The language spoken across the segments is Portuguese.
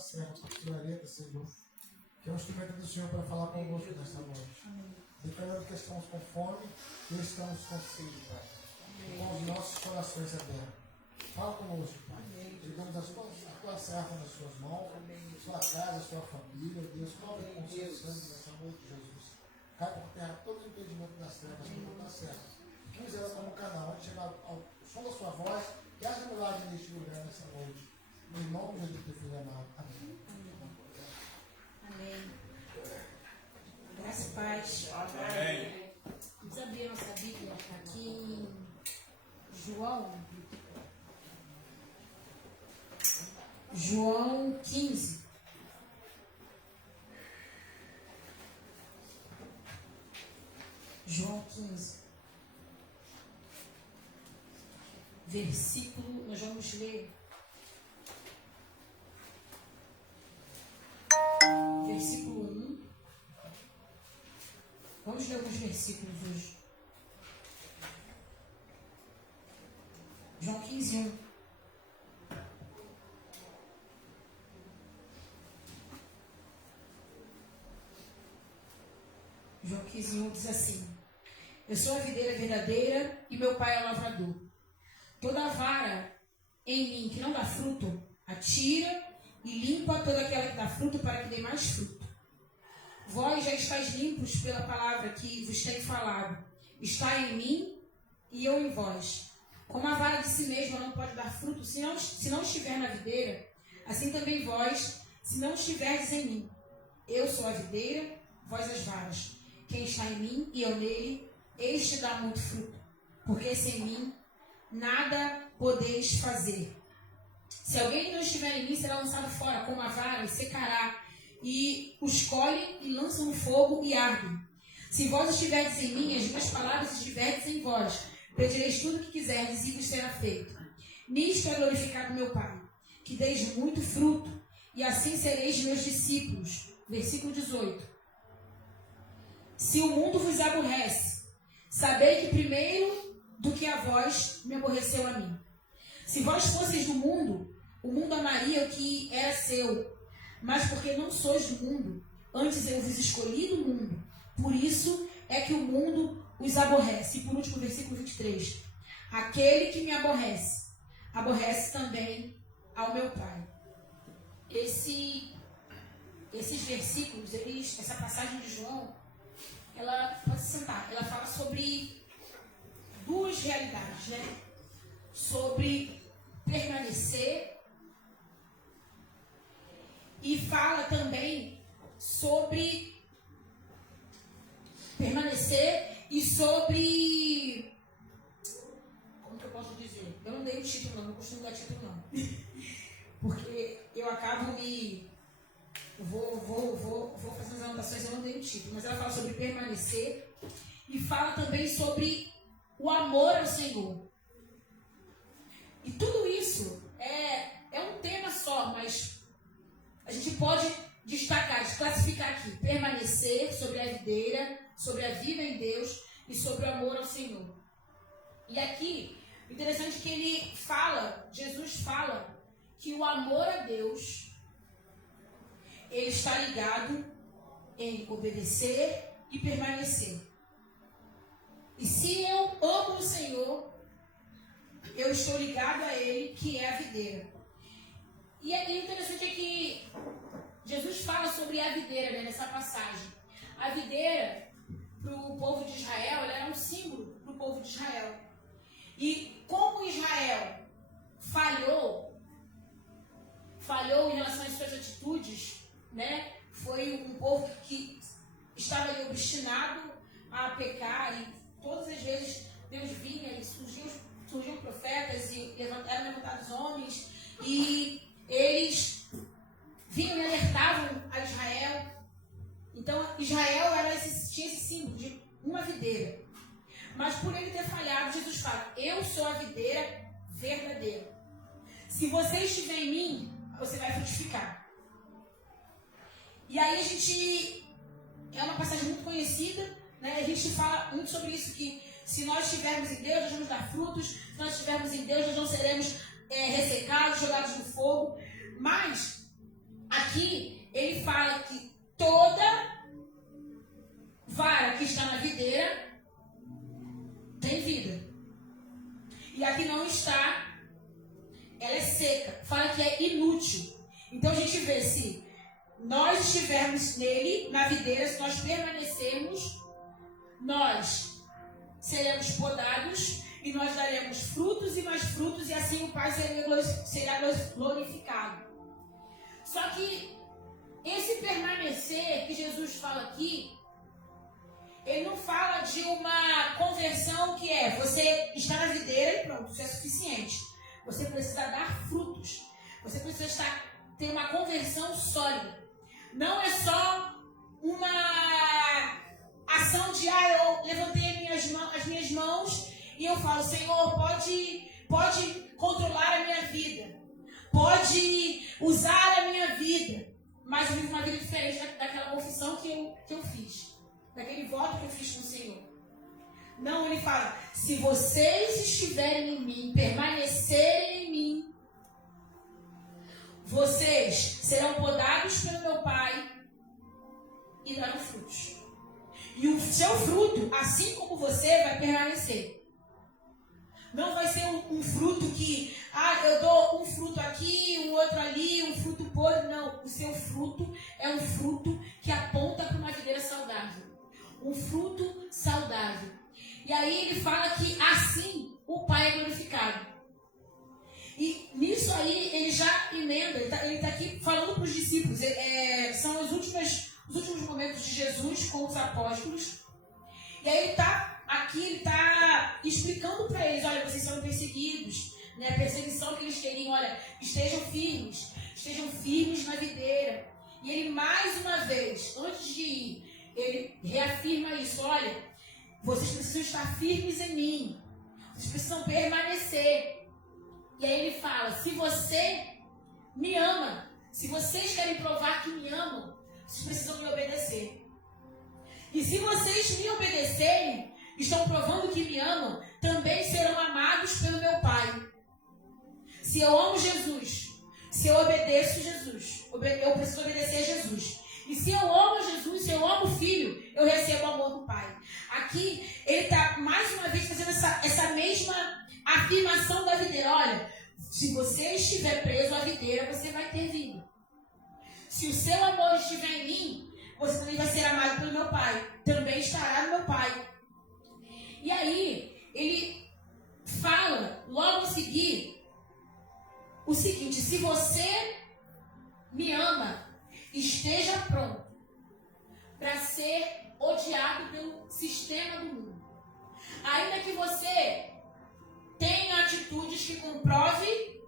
serva, a pastoraleta, Senhor, que é um instrumento do Senhor para falar conosco nesta noite. Declarando que estamos com fome e estamos com sede, Pai. Com os nossos corações abertos. Fala conosco, Pai. Digamos a tua serva nas suas mãos, sua casa, sua família, Deus, cobre com o seu sangue nessa noite, Jesus. Cai por terra todo o impedimento das trevas, como está certo. Use ela como canal, onde chegar ao som da sua voz, que haja milagre neste lugar nessa noite. Em nome de Jesus, teu filho amado. Amém. Amém. Graças e paz. Amém. Vamos abrir a nossa Bíblia aqui em João 15. João 15. Versículo, nós vamos ler. Versículo 1. Vamos ler alguns versículos hoje. João 15, 1. João 15, 1 diz assim: Eu sou a videira verdadeira e meu pai é o lavrador. Toda vara em mim que não dá fruto, atira e limpa toda aquela que dá fruto para que dê mais fruto. Vós já estáis limpos pela palavra que vos tenho falado. Está em mim e eu em vós. Como a vara de si mesma não pode dar fruto se não estiver na videira, assim também vós, se não estiverdes em mim. Eu sou a videira, vós as varas. Quem está em mim e eu nele, este dá muito fruto. Porque sem mim nada podeis fazer. Se alguém não estiver em mim, será lançado fora como a vara e secará. E os colhem e lançam no fogo e ardem. Se vós estiverdes em mim, as minhas palavras estiverdes em vós, pedireis tudo o que quiserdes e vos será feito. Nisto é glorificado meu Pai, que deis muito fruto, e assim sereis meus discípulos. Versículo 18. Se o mundo vos aborrece, sabei que primeiro do que a vós me aborreceu a mim. Se vós fosseis do mundo, o mundo amaria o que era seu. Mas porque não sois do mundo, antes eu vos escolhi do mundo. Por isso é que o mundo os aborrece. E por último, versículo 23. Aquele que me aborrece, aborrece também ao meu Pai. Esses versículos, essa passagem de João, ela, pode se sentar, ela fala sobre duas realidades, né? Sobre permanecer e fala também sobre permanecer e sobre, como que eu posso dizer? Eu não dei o título não costumo dar título não. Porque eu acabo vou fazer as anotações, eu não dei o título, mas ela fala sobre permanecer e fala também sobre o amor ao Senhor. E tudo isso é um tema só, mas a gente pode destacar, classificar aqui, permanecer sobre a videira, sobre a vida em Deus e sobre o amor ao Senhor. E aqui, o interessante é que Jesus fala que o amor a Deus, ele está ligado em obedecer e permanecer. E se eu amo o Senhor, eu estou ligado a Ele, que é a videira. E aqui o interessante é que Jesus fala sobre a videira, né, nessa passagem. A videira, para o povo de Israel, ela era um símbolo para o povo de Israel. E como Israel falhou em relação às suas atitudes, né? Foi um povo que estava ali obstinado a pecar, e todas as vezes Deus vinha e surgiam profetas e eram levantados homens, e eles vinham e alertavam a Israel. Então Israel tinha esse símbolo de uma videira. Mas por ele ter falhado, Jesus fala: eu sou a videira verdadeira. Se você estiver em mim, você vai frutificar. E aí é uma passagem muito conhecida, né? A gente fala muito sobre isso, que se nós estivermos em Deus, nós vamos dar frutos. Se nós estivermos em Deus, nós não seremos ressecados, jogados no fogo. Mas a Então a gente vê se nós estivermos nele, na videira, se nós permanecermos, nós seremos podados e nós daremos frutos e mais frutos, e assim o Pai será glorificado. Só que esse permanecer que Jesus fala aqui, ele não fala de uma conversão que é você está na videira e pronto, isso é suficiente. Você precisa dar frutos. Você precisa ter uma conversão sólida. Não é só uma ação de eu levantei as minhas mãos e eu falo, Senhor, pode controlar a minha vida, pode usar a minha vida, mas eu vivo uma vida diferente daquela confissão que eu fiz, daquele voto que eu fiz com o Senhor. Não, ele fala, se vocês estiverem em mim, permanecerem em mim, vocês serão podados pelo meu Pai e darão frutos. E o seu fruto, assim como você, vai permanecer. Não vai ser um fruto que, eu dou um fruto aqui, um outro ali, um fruto podre. Não, o seu fruto é um fruto que aponta para uma videira saudável. Um fruto saudável. E aí ele fala que assim o Pai é glorificado. E nisso aí ele já emenda, ele está aqui falando para os discípulos. São os últimos momentos de Jesus com os apóstolos. E aí ele está explicando para eles, olha, vocês são perseguidos, né? A perseguição que eles teriam, olha, estejam firmes na videira. E ele mais uma vez, antes de ir, ele reafirma isso, olha, vocês precisam estar firmes em mim, vocês precisam permanecer. E aí ele fala, se você me ama, se vocês querem provar que me amam, vocês precisam me obedecer. E se vocês me obedecerem, estão provando que me amam, também serão amados pelo meu Pai. Se eu amo Jesus, se eu obedeço Jesus, eu preciso obedecer a Jesus. E se eu amo Jesus, se eu amo o Filho, eu recebo o amor do Pai. Aqui, ele está mais uma vez fazendo essa mesma afirmação da videira. Olha, se você estiver preso à videira, você vai ter vida. Se o seu amor estiver em mim, você também vai ser amado pelo meu Pai. Também estará no meu Pai. E aí, ele fala, logo a seguir, o seguinte, se você me ama, esteja pronto para ser odiado pelo sistema do mundo. Ainda que você tenha atitudes que comprovem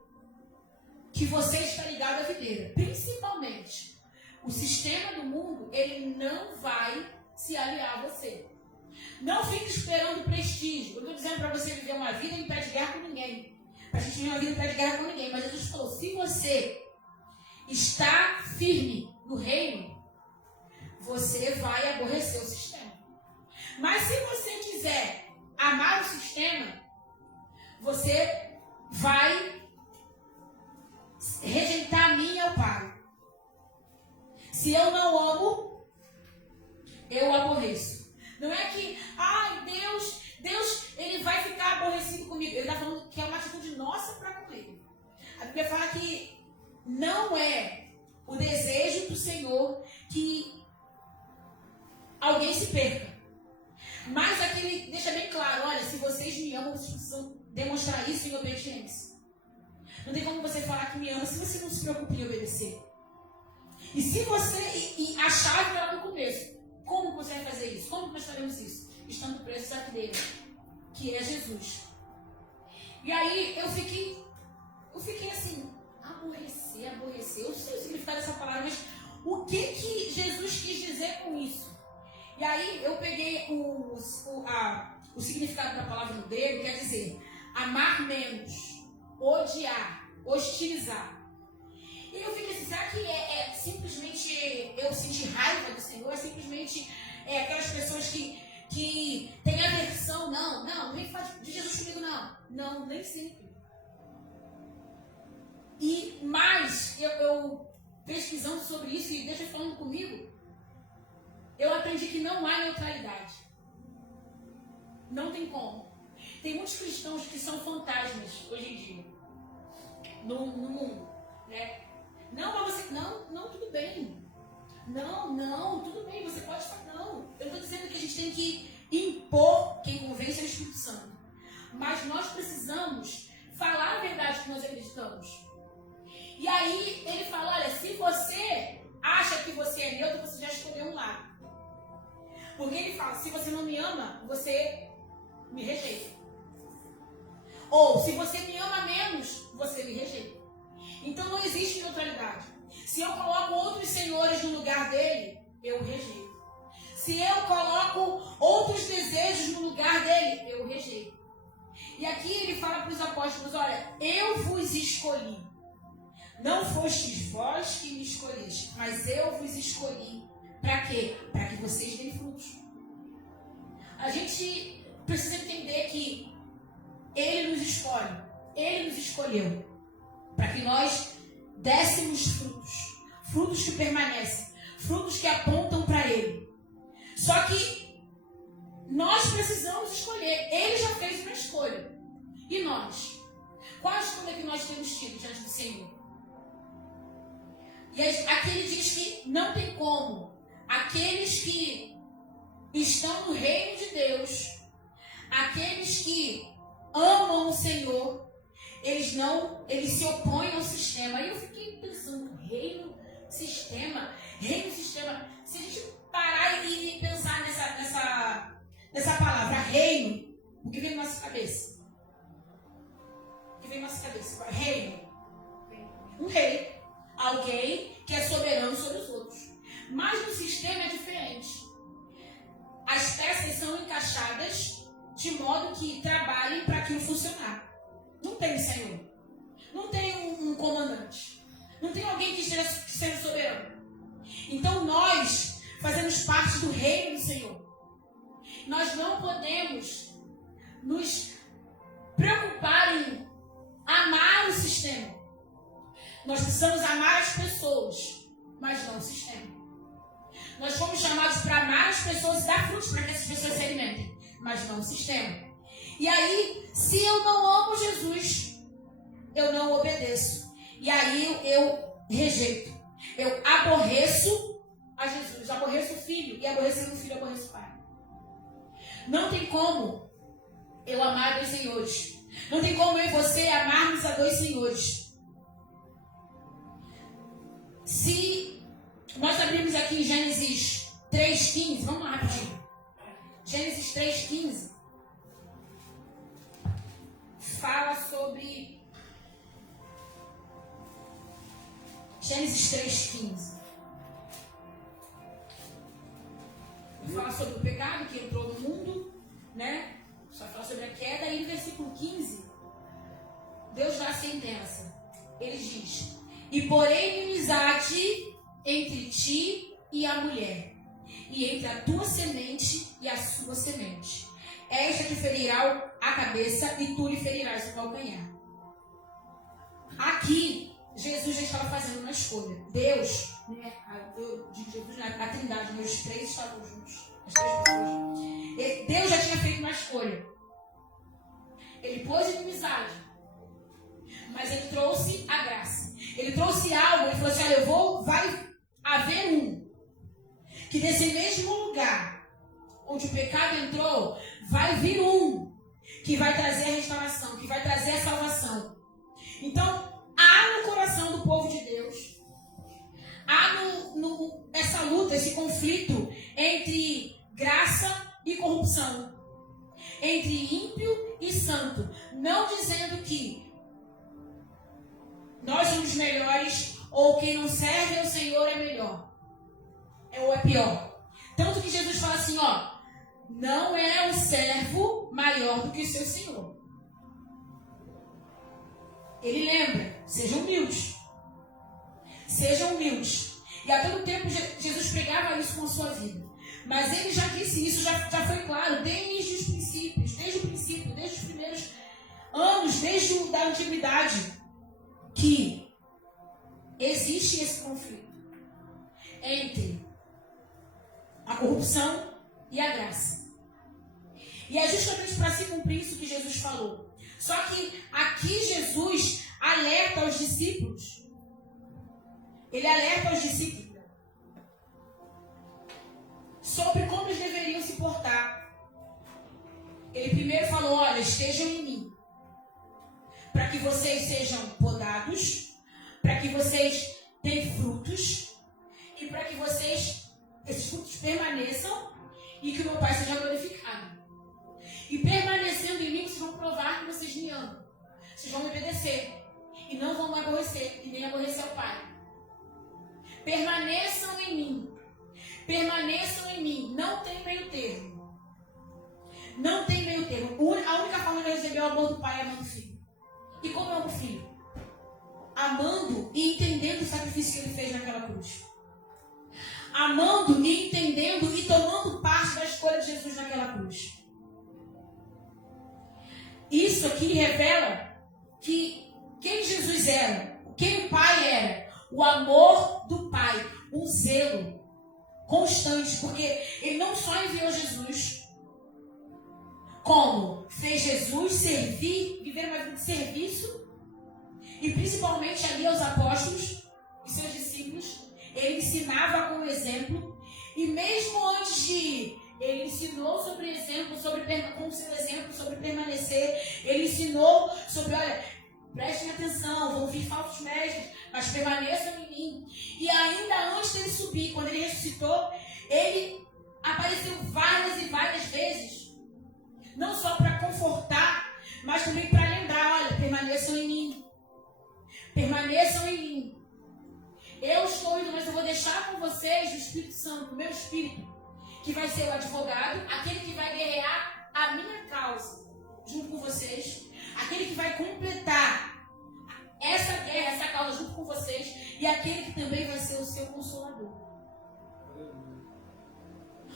que você está ligado à videira. Principalmente, o sistema do mundo, ele não vai se aliar a você. Não fique esperando prestígio. Eu estou dizendo para você viver uma vida em pé de guerra com ninguém. Para a gente viver uma vida em pé de guerra com ninguém. Mas Jesus falou, se você está firme no reino, você vai aborrecer o sistema. Mas se você quiser amar o sistema, você vai rejeitar a mim e ao Pai. Se eu não amo, eu aborreço. Não é que, Deus, ele vai ficar aborrecido comigo. Ele está falando que é uma atitude nossa para com ele. A Bíblia fala que não é o desejo do Senhor que alguém se perca. Mas aqui ele deixa bem claro, olha, se vocês me amam, vocês precisam demonstrar isso em obediência. Não tem como você falar que me ama se você não se preocupa em obedecer. E se você... E a chave lá no começo. Como você vai fazer isso? Como nós faremos isso? Estando presos à videira, que é Jesus. E aí eu fiquei assim, aborrecer. Eu não sei o significado dessa palavra, mas o que Jesus quis dizer com isso? E aí eu peguei o significado da palavra no grego, quer dizer, amar menos, odiar, hostilizar. E eu fiquei assim, será que é simplesmente eu sentir raiva do Senhor? É simplesmente aquelas pessoas que têm aversão? Não vem falar de Jesus comigo, não. Não, nem sempre. E mais, eu pesquisando sobre isso e Deus falando comigo, eu aprendi que não há neutralidade. Não tem como. Tem muitos cristãos que são fantasmas hoje em dia, no mundo, né? Não para você não, tudo bem. Não, tudo bem, você pode falar, não. Eu não estou dizendo que a gente tem que impor quem convence é o Espírito Santo. Mas nós precisamos falar a verdade que nós acreditamos. E aí ele fala, olha, se você acha que você é neutro, você já escolheu um lado. Porque ele fala, se você não me ama, você me rejeita. Ou, se você me ama menos, você me rejeita. Então não existe neutralidade. Se eu coloco outros senhores no lugar dele, eu o rejeito. Se eu coloco outros desejos no lugar dele, eu o rejeito. E aqui ele fala para os apóstolos, olha, eu vos escolhi. Não fostes vós que me escolheste, mas eu vos escolhi. Para quê? Para que vocês deem frutos. A gente precisa entender que ele nos escolhe. Ele nos escolheu. Para que nós dessemos frutos. Frutos que permanecem. Frutos que apontam para ele. Só que nós precisamos escolher. Ele já fez uma escolha. E nós? Qual a escolha que nós temos tido diante do Senhor? E aqui ele diz que não tem como aqueles que estão no reino de Deus, aqueles que amam o Senhor, eles se opõem ao sistema. Aí eu fiquei pensando, reino, sistema. Se a gente parar e pensar nessa palavra, reino, o que vem na nossa cabeça? Reino. Um rei. Alguém que é soberano sobre os outros. Mas no sistema é diferente. As peças são encaixadas de modo que trabalhem para aquilo funcionar. Não tem senhor. Não tem um comandante. Não tem alguém que esteja sendo soberano. Então nós fazemos parte do reino do Senhor. Nós não podemos nos preocupar em amar o sistema. Nós precisamos amar as pessoas, mas não o sistema. Nós fomos chamados para amar as pessoas e dar frutos para que essas pessoas se alimentem, mas não o sistema. E aí, se eu não amo Jesus, eu não obedeço. E aí eu rejeito. Eu aborreço a Jesus, aborreço o filho, e aborrecendo o filho, aborreço o pai. Não tem como eu amar dois senhores. Não tem como eu e você amarmos a dois senhores. Se nós abrirmos aqui em Gênesis 3,15, vamos lá rapidinho. Gênesis 3,15 fala sobre Gênesis 3,15 fala sobre o pecado que entrou no mundo, né? Só fala sobre a queda. E no versículo 15 Deus dá a sentença. Ele diz: e porém inimizade entre ti e a mulher, e entre a tua semente e a sua semente. Esta te ferirá a cabeça e tu lhe ferirás o calcanhar. Aqui, Jesus já estava fazendo uma escolha. Deus, né, eu digo Jesus, a Trindade, os três estavam juntos. As três pessoas. Deus já tinha feito uma escolha. Ele pôs inimizade, mas ele trouxe a graça. Ele trouxe algo, ele falou assim, olha, vai haver que nesse mesmo lugar onde o pecado entrou, vai vir que vai trazer a restauração, que vai trazer a salvação. Então, há no coração do povo de Deus, há essa luta, esse conflito entre graça e corrupção, entre ímpio e santo, não dizendo que nós somos melhores ou quem não serve ao Senhor é melhor, ou é pior. Tanto que Jesus fala assim, não é o servo maior do que o seu Senhor. Ele lembra, sejam humildes. Sejam humildes. E a todo tempo Jesus pregava isso com a sua vida. Mas ele já disse isso, já foi claro, desde os princípios, desde os primeiros anos, desde a antiguidade, que existe esse conflito entre a corrupção e a graça. E é justamente para se cumprir isso que Jesus falou. Só que aqui Jesus alerta aos discípulos ele alerta aos discípulos sobre como eles deveriam se portar. Ele primeiro falou, olha, estejam em mim, para que vocês sejam podados, para que vocês deem frutos, e para que esses frutos permaneçam, e que o meu Pai seja glorificado. E permanecendo em mim, vocês vão provar que vocês me amam. Vocês vão me obedecer, e não vão me aborrecer, e nem aborrecer o Pai. Permaneçam em mim. Permaneçam em mim. Não tem meio termo. Não tem meio termo. A única forma de receber o amor do Pai é amando o Filho. E como eu amo o Filho? Amando e entendendo o sacrifício que Ele fez naquela cruz. Amando e entendendo e tomando parte da escolha de Jesus naquela cruz. Isso aqui revela que quem Jesus era, quem o Pai era, o amor do Pai, um zelo constante, porque Ele não só enviou Jesus, como fez Jesus servir, viver uma vida de serviço, e principalmente ali aos apóstolos e seus discípulos, Ele ensinava com o exemplo, e mesmo antes de ir, Ele ensinou sobre exemplo, como ser o exemplo, sobre permanecer. Ele ensinou sobre, olha, prestem atenção, vão vir falsos mestres, mas permaneçam em mim. E ainda antes dele subir, quando ele ressuscitou, ele apareceu várias e várias vezes. Não só para confortar, mas também para lembrar, olha, permaneçam em mim. Permaneçam em mim. Eu estou indo, mas eu vou deixar com vocês o Espírito Santo, o meu Espírito, que vai ser o advogado, aquele que vai guerrear a minha causa junto com vocês, aquele que vai completar essa guerra, essa causa junto com vocês, e aquele que também vai ser o seu consolador.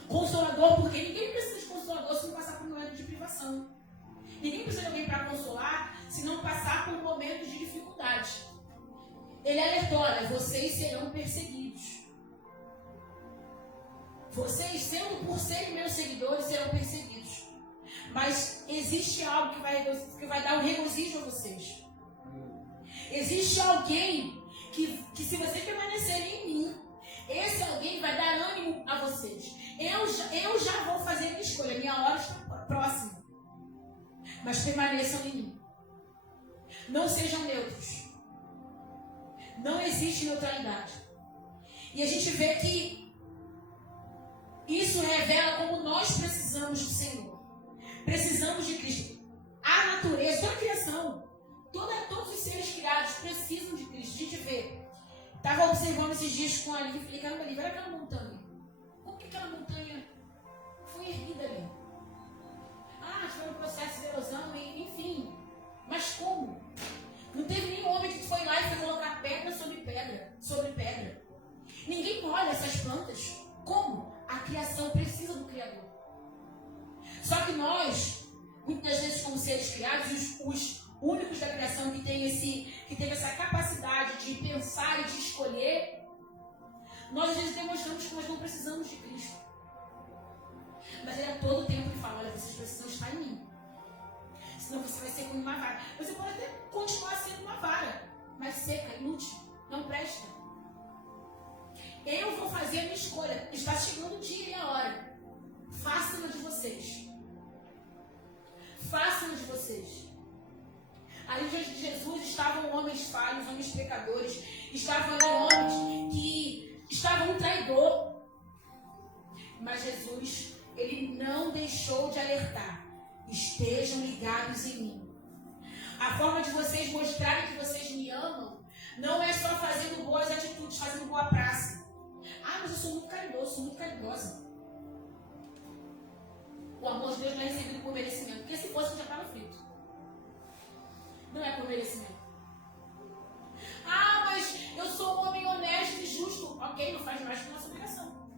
Consolador, porque ninguém precisa de consolador se não passar por um momento de privação. Ninguém precisa de alguém para consolar se não passar por momentos de dificuldade. Ele alertou, olha, vocês serão perseguidos. Vocês, sendo por serem meus seguidores, serão perseguidos. Mas existe algo que vai dar um regozijo a vocês. Existe alguém que se vocês permanecerem em mim, esse alguém vai dar ânimo a vocês. Eu já vou fazer minha escolha, minha hora está próxima. Mas permaneçam em mim. Não sejam neutros. Não existe neutralidade. E a gente vê que isso revela como nós precisamos do Senhor. Precisamos de Cristo. A natureza, toda a criação, todos os seres criados precisam de Cristo. A gente vê. Estava observando esses dias com a Lívia e falei, caramba, Lívia, olha aquela montanha. Como que aquela montanha foi erguida ali? Foi um processo de erosão, enfim. Mas como? Não teve nenhum homem que foi lá e foi colocar pedra sobre pedra, sobre pedra. Ninguém molha essas plantas. Como? A criação precisa do Criador. Só que nós, muitas vezes como seres criados, os únicos da criação que tem essa capacidade de pensar e de escolher, nós às vezes demonstramos que nós não precisamos de Cristo. Mas ele a todo tempo ele fala, olha, vocês precisam estar em mim. Senão você vai ser como uma vara. Você pode até continuar sendo uma vara, mas seca, inútil, não presta. Eu vou fazer a minha escolha. Está chegando o dia e a hora. Façam-na de vocês. Façam-na de vocês. Ali diante de Jesus estavam homens falhos, homens pecadores. Estavam ali homens que estavam um traidor. Mas Jesus, ele não deixou de alertar. Estejam ligados em mim. A forma de vocês mostrarem que vocês me amam não é só fazendo boas atitudes, fazendo boa praça. Mas eu sou muito caridoso, sou muito caridosa. O amor de Deus não é recebido por merecimento. Porque se fosse, eu já estava frito. Não é por merecimento. Mas eu sou um homem honesto e justo. Ok, não faz mais que nossa obrigação.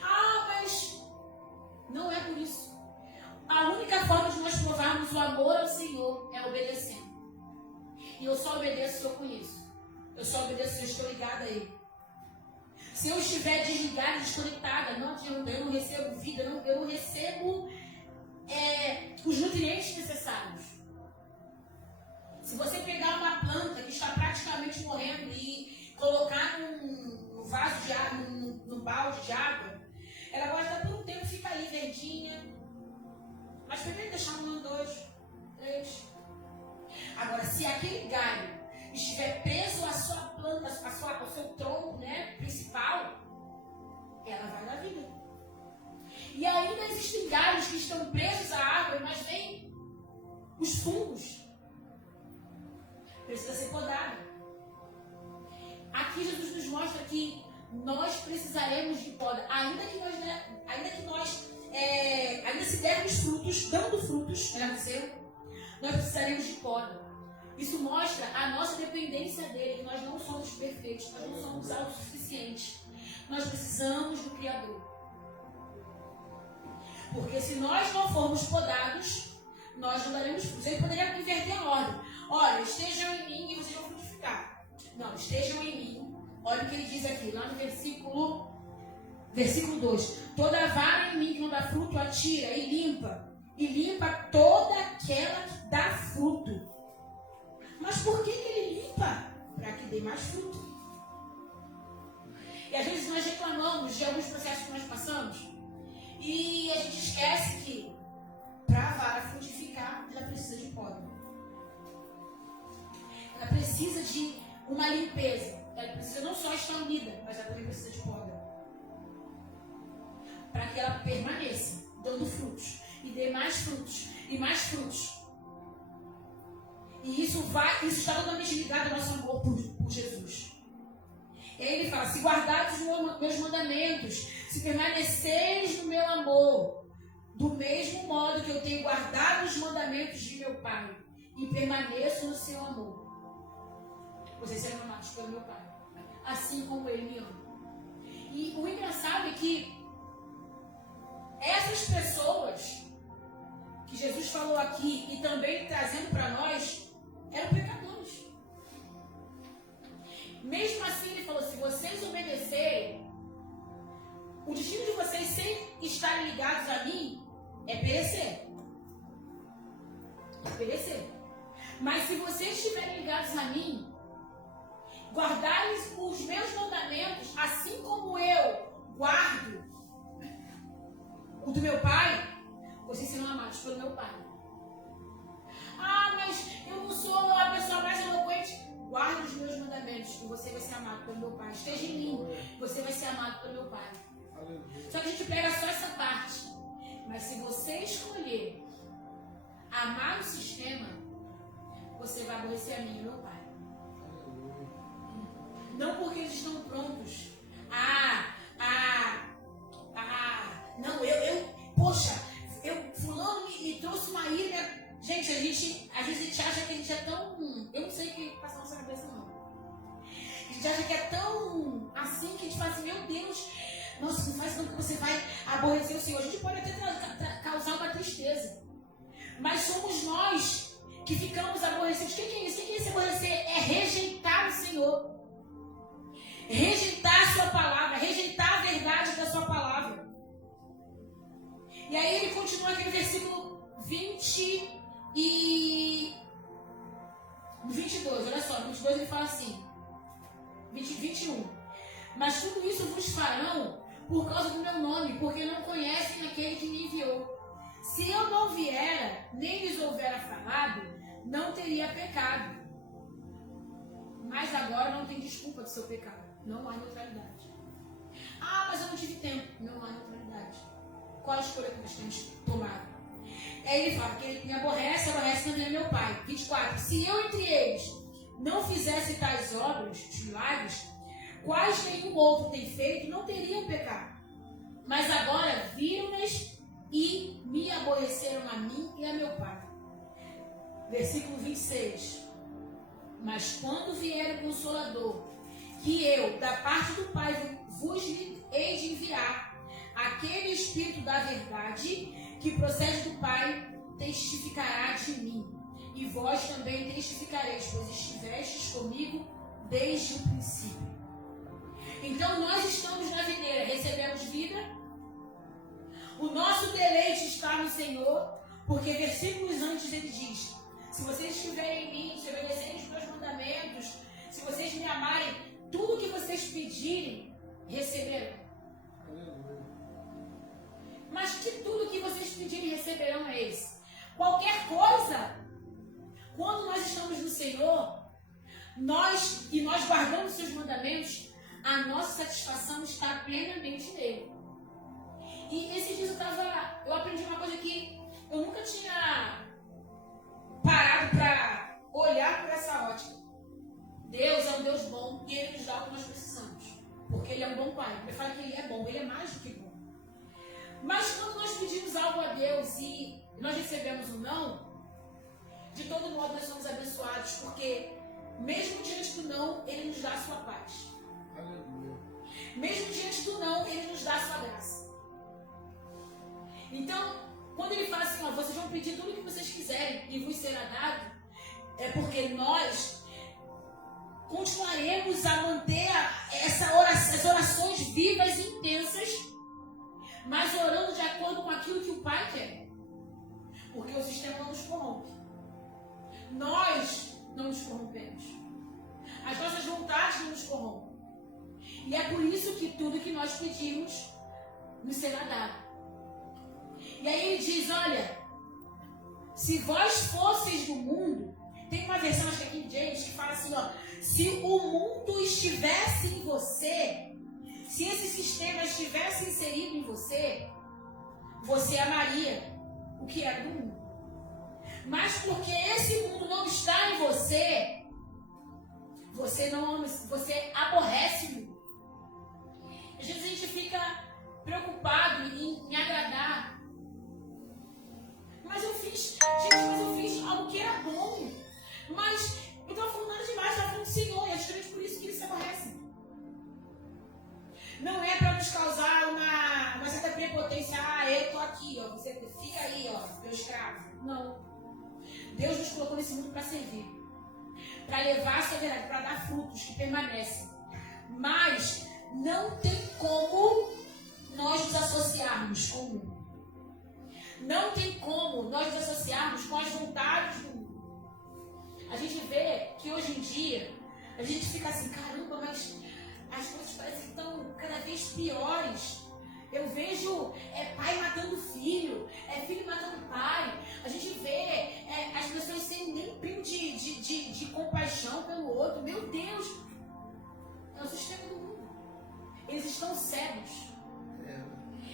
Mas não é por isso. A única forma de nós provarmos o amor ao Senhor é obedecendo. E eu só obedeço se eu conheço. Eu só obedeço se eu estou ligada a Ele. Se eu estiver desligada, desconectada, não adianta, eu não recebo vida, eu não recebo os nutrientes necessários. Se você pegar uma planta que está praticamente morrendo e colocar num vaso de água, num balde de água, ela gosta por um tempo ficar ali verdinha. Mas primeiro deixar 1, 2, 3. Agora, se aquele galho estiver preso à sua planta, ao seu tronco, né, principal, ela vai dar vida. E ainda existem galhos que estão presos à água, mas vem os fungos. Precisa ser podado. Aqui Jesus nos mostra que nós precisaremos de poda, ainda se dermos frutos, dando frutos, nós precisaremos de poda. Isso mostra a nossa dependência dele, que nós não somos perfeitos, nós não somos autossuficientes. Nós precisamos do Criador. Porque se nós não formos podados, nós não daremos frutos. Ele poderia inverter a ordem. Olha, estejam em mim e vocês vão frutificar. Não, estejam em mim. Olha o que ele diz aqui, lá no versículo 2. Toda vara em mim que não dá fruto, atira e limpa. E limpa toda aquela que dá fruto. Mas por que ele limpa? Para que dê mais fruto. E às vezes nós reclamamos de alguns processos que nós passamos e a gente esquece que para a vara frutificar, ela precisa de poda. Ela precisa de uma limpeza. Ela precisa não só estar unida, mas ela também precisa de poda. Para que ela permaneça dando frutos. E dê mais frutos. E mais frutos. E isso está totalmente ligado ao nosso amor por Jesus. E aí ele fala, se guardares os meus mandamentos, se permaneceres no meu amor, do mesmo modo que eu tenho guardado os mandamentos de meu Pai, e permaneço no seu amor, vocês serão amados pelo meu Pai, assim como Ele me ama. E o engraçado é que essas pessoas que Jesus falou aqui e também trazendo para nós, eram pecadores. Mesmo assim, ele falou, se vocês obedecerem, o destino de vocês, sem estarem ligados a mim, é perecer. É perecer. Mas se vocês estiverem ligados a mim, guardarem os meus mandamentos, assim como eu guardo o do meu Pai, vocês serão amados pelo meu Pai. Ah, mas eu não sou a pessoa mais eloquente. Guarde os meus mandamentos e você vai ser amado pelo meu Pai. Esteja em mim, você vai ser amado pelo meu Pai. Só que a gente pega só essa parte. Mas se você escolher amar o sistema, você vai aborrecer a mim e meu Pai. Não porque eles estão prontos. Fulano me trouxe uma ira. Gente, às vezes a gente acha que a gente é tão... Eu não sei o que passa na nossa cabeça, não. A gente acha que é tão assim que a gente fala assim, meu Deus, nossa, não faz não que você vai aborrecer o Senhor. A gente pode até causar uma tristeza. Mas somos nós que ficamos aborrecidos. O que é isso? O que é esse aborrecer? É rejeitar o Senhor. Rejeitar a sua palavra. Rejeitar a verdade da sua palavra. E aí ele continua aqui no versículo 22. Olha só, no 22 ele fala assim. 21. Mas tudo isso vos farão por causa do meu nome, porque não conhecem aquele que me enviou. Se eu não viera, nem lhes houvera falado, não teria pecado. Mas agora não tem desculpa do seu pecado. Não há neutralidade. Ah, mas eu não tive tempo. Não há neutralidade. Qual a escolha que nós temos tomado? Aí ele fala que ele me aborrece também meu Pai. 24. Se eu entre eles não fizesse tais obras, os milagres, quais nenhum outro tem feito, não teriam pecado. Mas agora viram-nas e me aborreceram a mim e a meu Pai. Versículo 26. Mas quando vier o Consolador, que eu, da parte do Pai, vos hei de enviar, aquele Espírito da verdade, que procede do Pai, testificará de mim. E vós também testificareis, pois estivestes comigo desde o princípio. Então nós estamos na videira, recebemos vida. O nosso deleite está no Senhor, porque versículos antes ele diz: se vocês estiverem em mim, se obedecerem os meus mandamentos, se vocês me amarem, tudo que vocês pedirem, receberão. Mas que tudo que vocês pedirem, receberão é esse. Qualquer coisa, quando nós estamos no Senhor, nós guardamos seus mandamentos, a nossa satisfação está plenamente nele. E esses dias eu aprendi uma coisa que eu nunca tinha parado para olhar por essa ótica. Deus é um Deus bom e Ele nos dá o que nós precisamos. Porque Ele é um bom Pai. Eu falo que Ele é bom, Ele é mais do que bom. Mas quando nós pedimos algo a Deus e nós recebemos um não, de todo modo nós somos abençoados, porque mesmo diante do não, Ele nos dá a sua paz. Aleluia. Mesmo diante do não, Ele nos dá a sua graça. Então, quando Ele fala assim, ó, vocês vão pedir tudo o que vocês quiserem e vos será dado, é porque nós continuaremos a manter essas orações vivas e intensas, mas orando de acordo com aquilo que o Pai quer. Porque o sistema não nos corrompe. Nós não nos corrompemos. As nossas vontades não nos corrompem. E é por isso que tudo que nós pedimos nos será dado. E aí ele diz, olha, se vós fosseis do mundo, tem uma versão, acho que é King James, que fala assim, ó, se o mundo estivesse em você, se esse sistema estivesse inserido em você, você amaria o que é do mundo. Mas porque esse mundo não está em você, você não ama, você aborrece o mundo. Às vezes a gente fica preocupado em agradar. Mas eu fiz algo que era bom. Mas eu estava falando nada demais, estava falando do Senhor, e é justamente por isso que eles se aborrecem. Não é para nos causar uma certa prepotência, eu estou aqui, ó, você fica aí, ó, meu escravo. Não. Deus nos colocou nesse mundo para servir, para levar a sua verdade, para dar frutos que permanecem. Mas não tem como nós nos associarmos com o mundo. Não tem como nós nos associarmos com as vontades do mundo. A gente vê que hoje em dia, a gente fica assim, caramba, mas as coisas parecem que estão cada vez piores. Eu vejo pai matando filho, filho matando pai. A gente vê as pessoas sem nem pingo de compaixão pelo outro. Meu Deus! É o sistema do mundo. Eles estão cegos.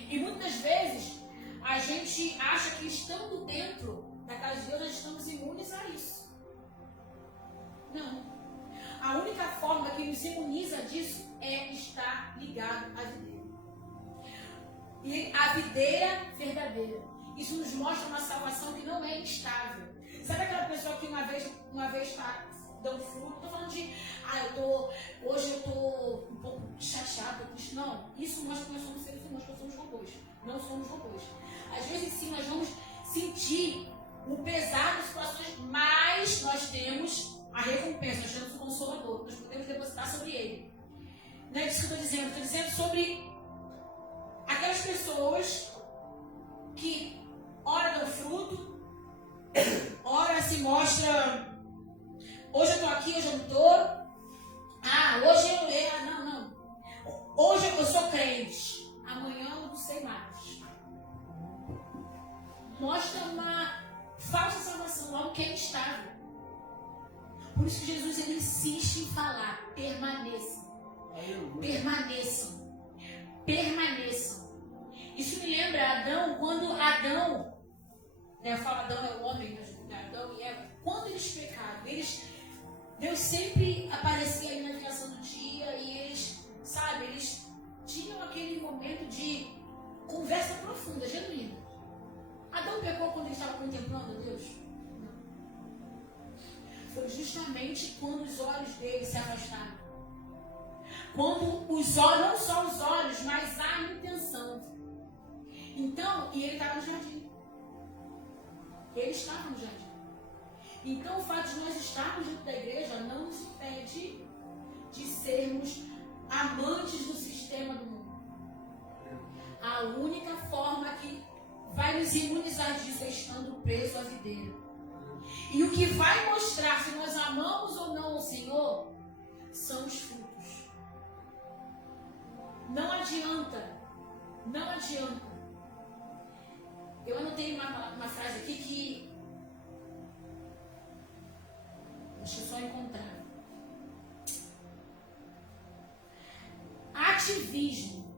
E muitas vezes a gente acha que estando dentro da casa de Deus nós estamos imunes a isso. Não. A única forma que nos imuniza disso é estar ligado à videira. E a videira verdadeira. Isso nos mostra uma salvação que não é instável. Sabe aquela pessoa que uma vez está dando fruto? Estou falando de, hoje eu estou um pouco chateada com isso. Não, isso mostra que nós somos seres humanos, nós somos robôs. Não somos robôs. Às vezes sim, nós vamos sentir o pesar das situações, mas nós temos a recompensa, nós temos o Consolador, nós podemos depositar sobre ele. Não é isso que eu estou dizendo sobre aquelas pessoas que ora dão fruto, ora se mostra, hoje eu estou aqui, hoje eu não estou, hoje eu não. Hoje eu sou crente, amanhã eu não sei mais. Mostra uma falsa salvação, algo que é instável. Por isso que Jesus ele insiste em falar, permaneçam. Permaneçam. Permaneçam. Isso me lembra Adão, quando Adão, eu falo Adão é o homem, Adão e Eva, quando eles pecaram, Deus sempre aparecia ali na criação do dia e eles tinham aquele momento de conversa profunda, genuína. Adão pecou quando ele estava contemplando a Deus? Não. Foi justamente quando os olhos dele se afastaram. Quando os olhos, não só os olhos, mas a intenção. Então, e ele estava no jardim. Ele estava no jardim. Então, o fato de nós estarmos dentro da igreja não nos impede de sermos amantes do sistema do mundo. A única forma que vai nos imunizar disso é estando preso à videira. E o que vai mostrar se nós amamos ou não o Senhor são os frutos. adianta. Não adianta. Eu anotei uma frase aqui que... Deixa eu só encontrar. Ativismo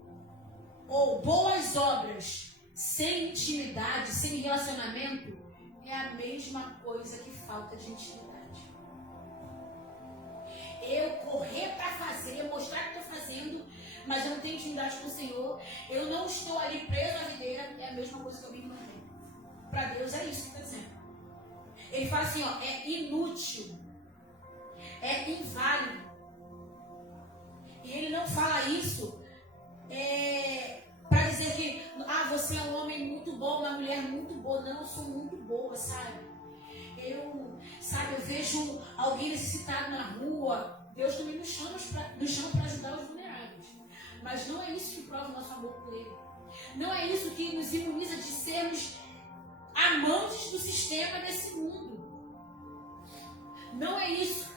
ou boas obras sem intimidade, sem relacionamento, é a mesma coisa que falta de intimidade. Eu correr para fazer, mostrar que estou fazendo, mas eu não tenho intimidade com o Senhor, eu não estou ali preso à videira, é a mesma coisa que eu me mandei. Para Deus é isso que está dizendo. Ele fala assim, ó, é inútil, é inválido. E ele não fala isso para dizer que você é um homem muito bom, uma mulher muito boa. Não, eu sou muito boa, sabe? Eu vejo alguém necessitado na rua. Deus também nos chama para ajudar os vulneráveis. Mas não é isso que prova o nosso amor por Ele. Não é isso que nos imuniza de sermos amantes do sistema desse mundo. Não é isso.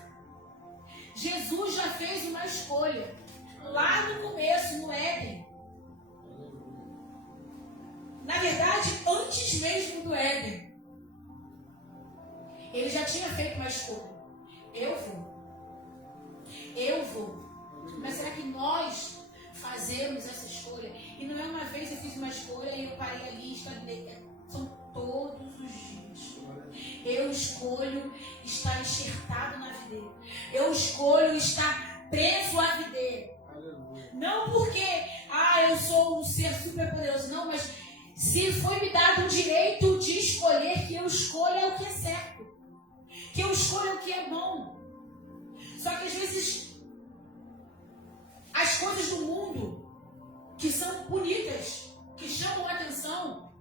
Jesus já fez uma escolha. Lá no começo, no Éden. Na verdade, antes mesmo do Éden. Ele já tinha feito uma escolha. Eu vou. Mas será que nós fazemos essa escolha? E não é uma vez eu fiz uma escolha e eu parei ali e estagnei. São todos os dias. Eu escolho estar enxertado na videira. Eu escolho estar preso à videira. Não porque, eu sou um ser super poderoso. Não, mas se foi me dado o direito de escolher, que eu escolha o que é certo. Que eu escolha o que é bom. Só que às vezes as coisas do mundo que são bonitas, que chamam a atenção,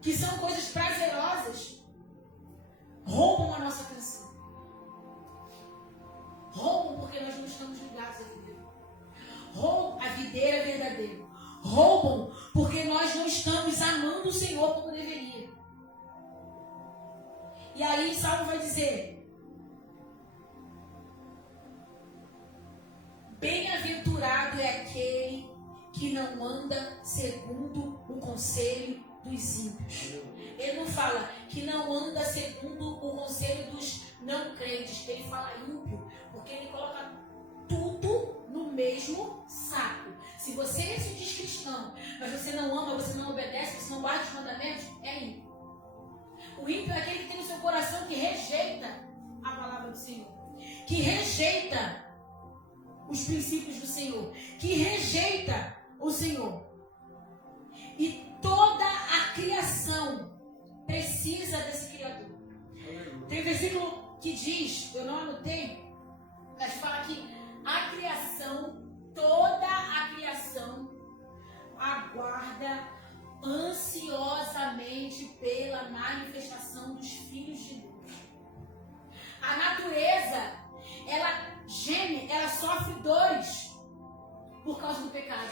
que são coisas prazerosas, roubam a nossa atenção. Roubam porque nós não estamos ligados à videira. Roubam a videira verdadeira. Roubam porque nós não estamos amando o Senhor como deveria. E aí Salmo vai dizer: bem-aventurado é aquele que não anda segundo o conselho dos ímpios. Ele não fala que não anda segundo o conselho dos não crentes. Ele fala ímpio, porque ele coloca tudo no mesmo saco. Se você se diz cristão, mas você não ama, você não obedece, você não guarda os mandamentos, é ímpio. O ímpio é aquele que tem no seu coração que rejeita a palavra do Senhor, que rejeita os princípios do Senhor, que rejeita o Senhor. E toda a criação precisa desse Criador. Tem um versículo que diz, eu não anotei, mas fala que a criação, toda a criação, aguarda ansiosamente pela manifestação dos filhos de Deus. A natureza, ela geme, ela sofre dores por causa do pecado.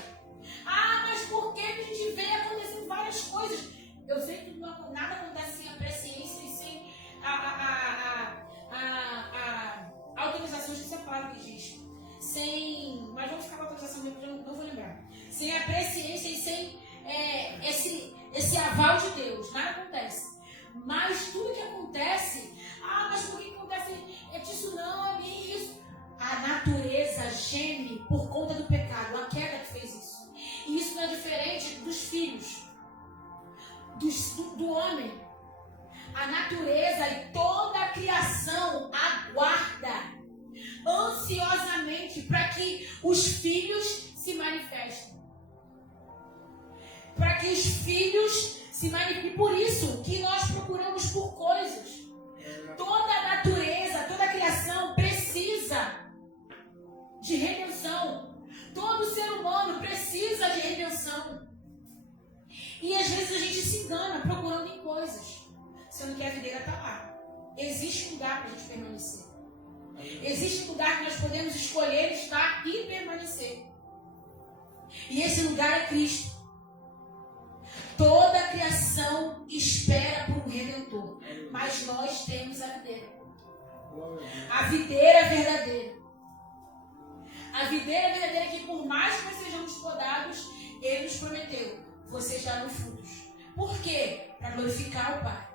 Mas por que a gente vê acontecendo várias coisas? Eu sei que nada acontece sem a presciência e sem a autorização, de ser palavra que diz. Mas vamos ficar com a autorização mesmo, porque eu não vou lembrar. Sem a presciência e sem esse aval de Deus, nada acontece. Mas tudo que acontece, mas por que acontece tsunami, isso? A natureza geme por conta do pecado, a queda que fez isso. E isso não é diferente dos filhos, do homem. A natureza e toda a criação aguarda ansiosamente para que os filhos se manifestem. Para que os filhos se manifestem. E por isso que nós procuramos por coisas. Toda a natureza, toda a criação precisa de redenção. Todo ser humano precisa de redenção. E às vezes a gente se engana procurando em coisas, sendo que a videira está lá. Existe um lugar para a gente permanecer. Existe um lugar que nós podemos escolher estar e permanecer. E esse lugar é Cristo. Toda a criação espera por um Redentor. Mas nós temos a videira. A videira verdadeira. A videira verdadeira que, por mais que nós sejamos podados, Ele nos prometeu: vocês darão frutos. Por quê? Para glorificar o Pai.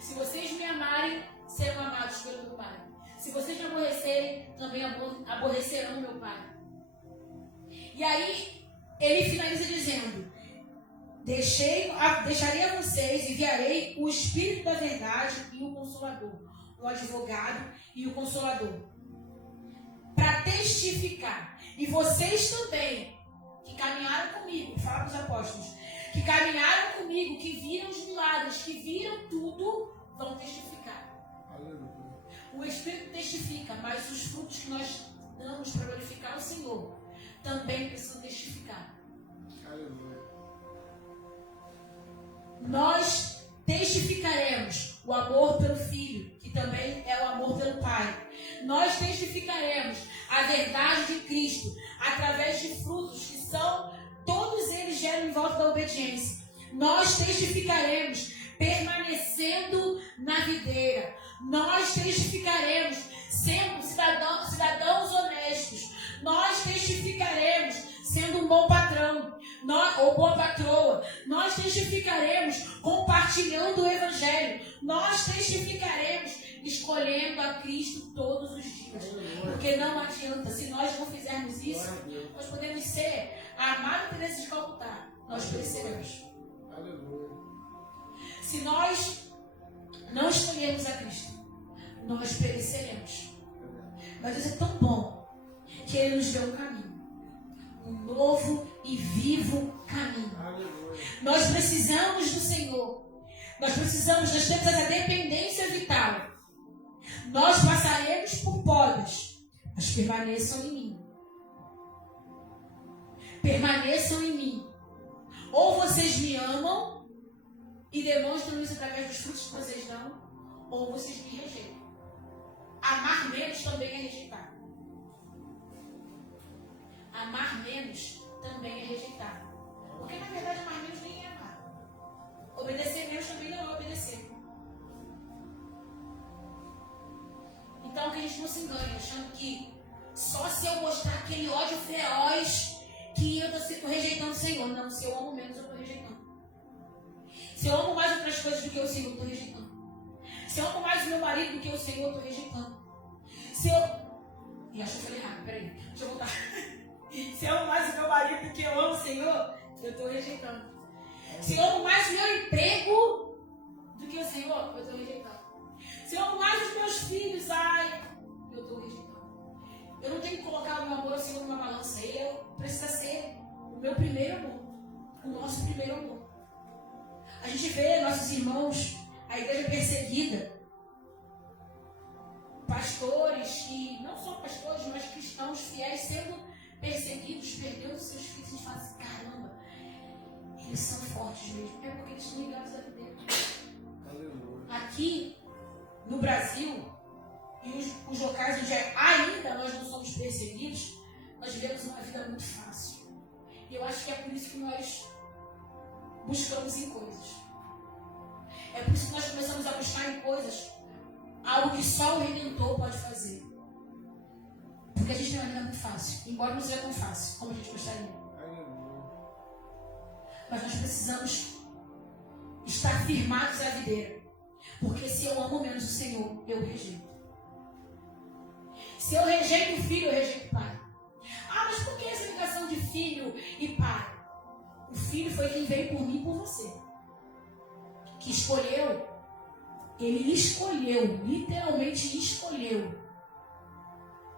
Se vocês me amarem, serão amados pelo meu Pai. Se vocês me aborrecerem, também aborrecerão o meu Pai. E aí, ele finaliza dizendo: deixarei a vocês, enviarei o Espírito da Verdade e o Consolador, o advogado e o Consolador, para testificar. E vocês também, que caminharam comigo, fala para os apóstolos, que caminharam comigo, que viram os milagres, que viram tudo, vão testificar. Aleluia. O Espírito testifica, mas os frutos que nós damos para glorificar o Senhor também precisam testificar. Aleluia. Nós testificaremos o amor pelo Filho, que também é o amor pelo Pai. Nós testificaremos a verdade de Cristo através de frutos que são, todos eles geram em volta da obediência. Nós testificaremos permanecendo na videira. Nós testificaremos sendo cidadãos honestos. Nós testificaremos sendo um bom patrão ou boa patroa. Nós testificaremos compartilhando o Evangelho. Nós testificaremos escolhendo a Cristo todos os dias. Porque não adianta, se nós não fizermos isso, nós podemos ser a amada Teresa de Calcutá. Nós pereceremos. Se nós não escolhermos a Cristo, nós pereceremos. Mas Deus é tão bom que Ele nos deu um caminho. Um novo e vivo caminho. Nós precisamos do Senhor. Nós temos essa dependência vital. Nós passaremos por podas, mas permaneçam em mim. Permaneçam em mim. Ou vocês me amam e demonstram isso através dos frutos que vocês dão, ou vocês me rejeitam. Amar menos também é rejeitar. Amar menos também é rejeitar. Porque na verdade amar menos nem é amar. Obedecer menos também não é obedecer. Então que a gente não se engane, achando que só se eu mostrar aquele ódio feroz que eu estou rejeitando o Senhor. Não, se eu amo menos, eu estou rejeitando. Se eu amo mais outras coisas do que o Senhor, eu estou rejeitando. Se eu amo mais o meu marido do que o Senhor, eu estou rejeitando. Se eu... E acho que eu falei errado, peraí, deixa eu voltar. Se eu amo mais o meu marido do que eu amo o Senhor, eu estou rejeitando. Se eu amo mais o meu emprego do que o Senhor, eu estou rejeitando. Se eu amo mais os meus filhos, eu estou rejeitando. Eu não tenho que colocar o meu amor ao Senhor numa balança. Ele precisa ser o meu primeiro amor. O nosso primeiro amor. A gente vê nossos irmãos, a igreja perseguida. Pastores, e não só pastores, mas cristãos fiéis sendo perseguidos, perdendo seus filhos. A gente fala assim, caramba, eles são fortes mesmo. É porque eles estão ligados à vida. Aqui no Brasil, e os locais onde ainda nós não somos perseguidos, nós vivemos uma vida muito fácil. E eu acho que é por isso que nós buscamos em coisas. É por isso que nós começamos a buscar em coisas algo que só o Redentor pode fazer. Porque a gente tem uma vida muito fácil, embora não seja tão fácil como a gente gostaria. Mas nós precisamos estar firmados à videira. Porque se eu amo menos o Senhor, eu rejeito. Se eu rejeito o filho, eu rejeito o pai. Mas por que essa ligação de filho e pai? O filho foi quem veio por mim e por você. Que escolheu. Ele escolheu, literalmente escolheu,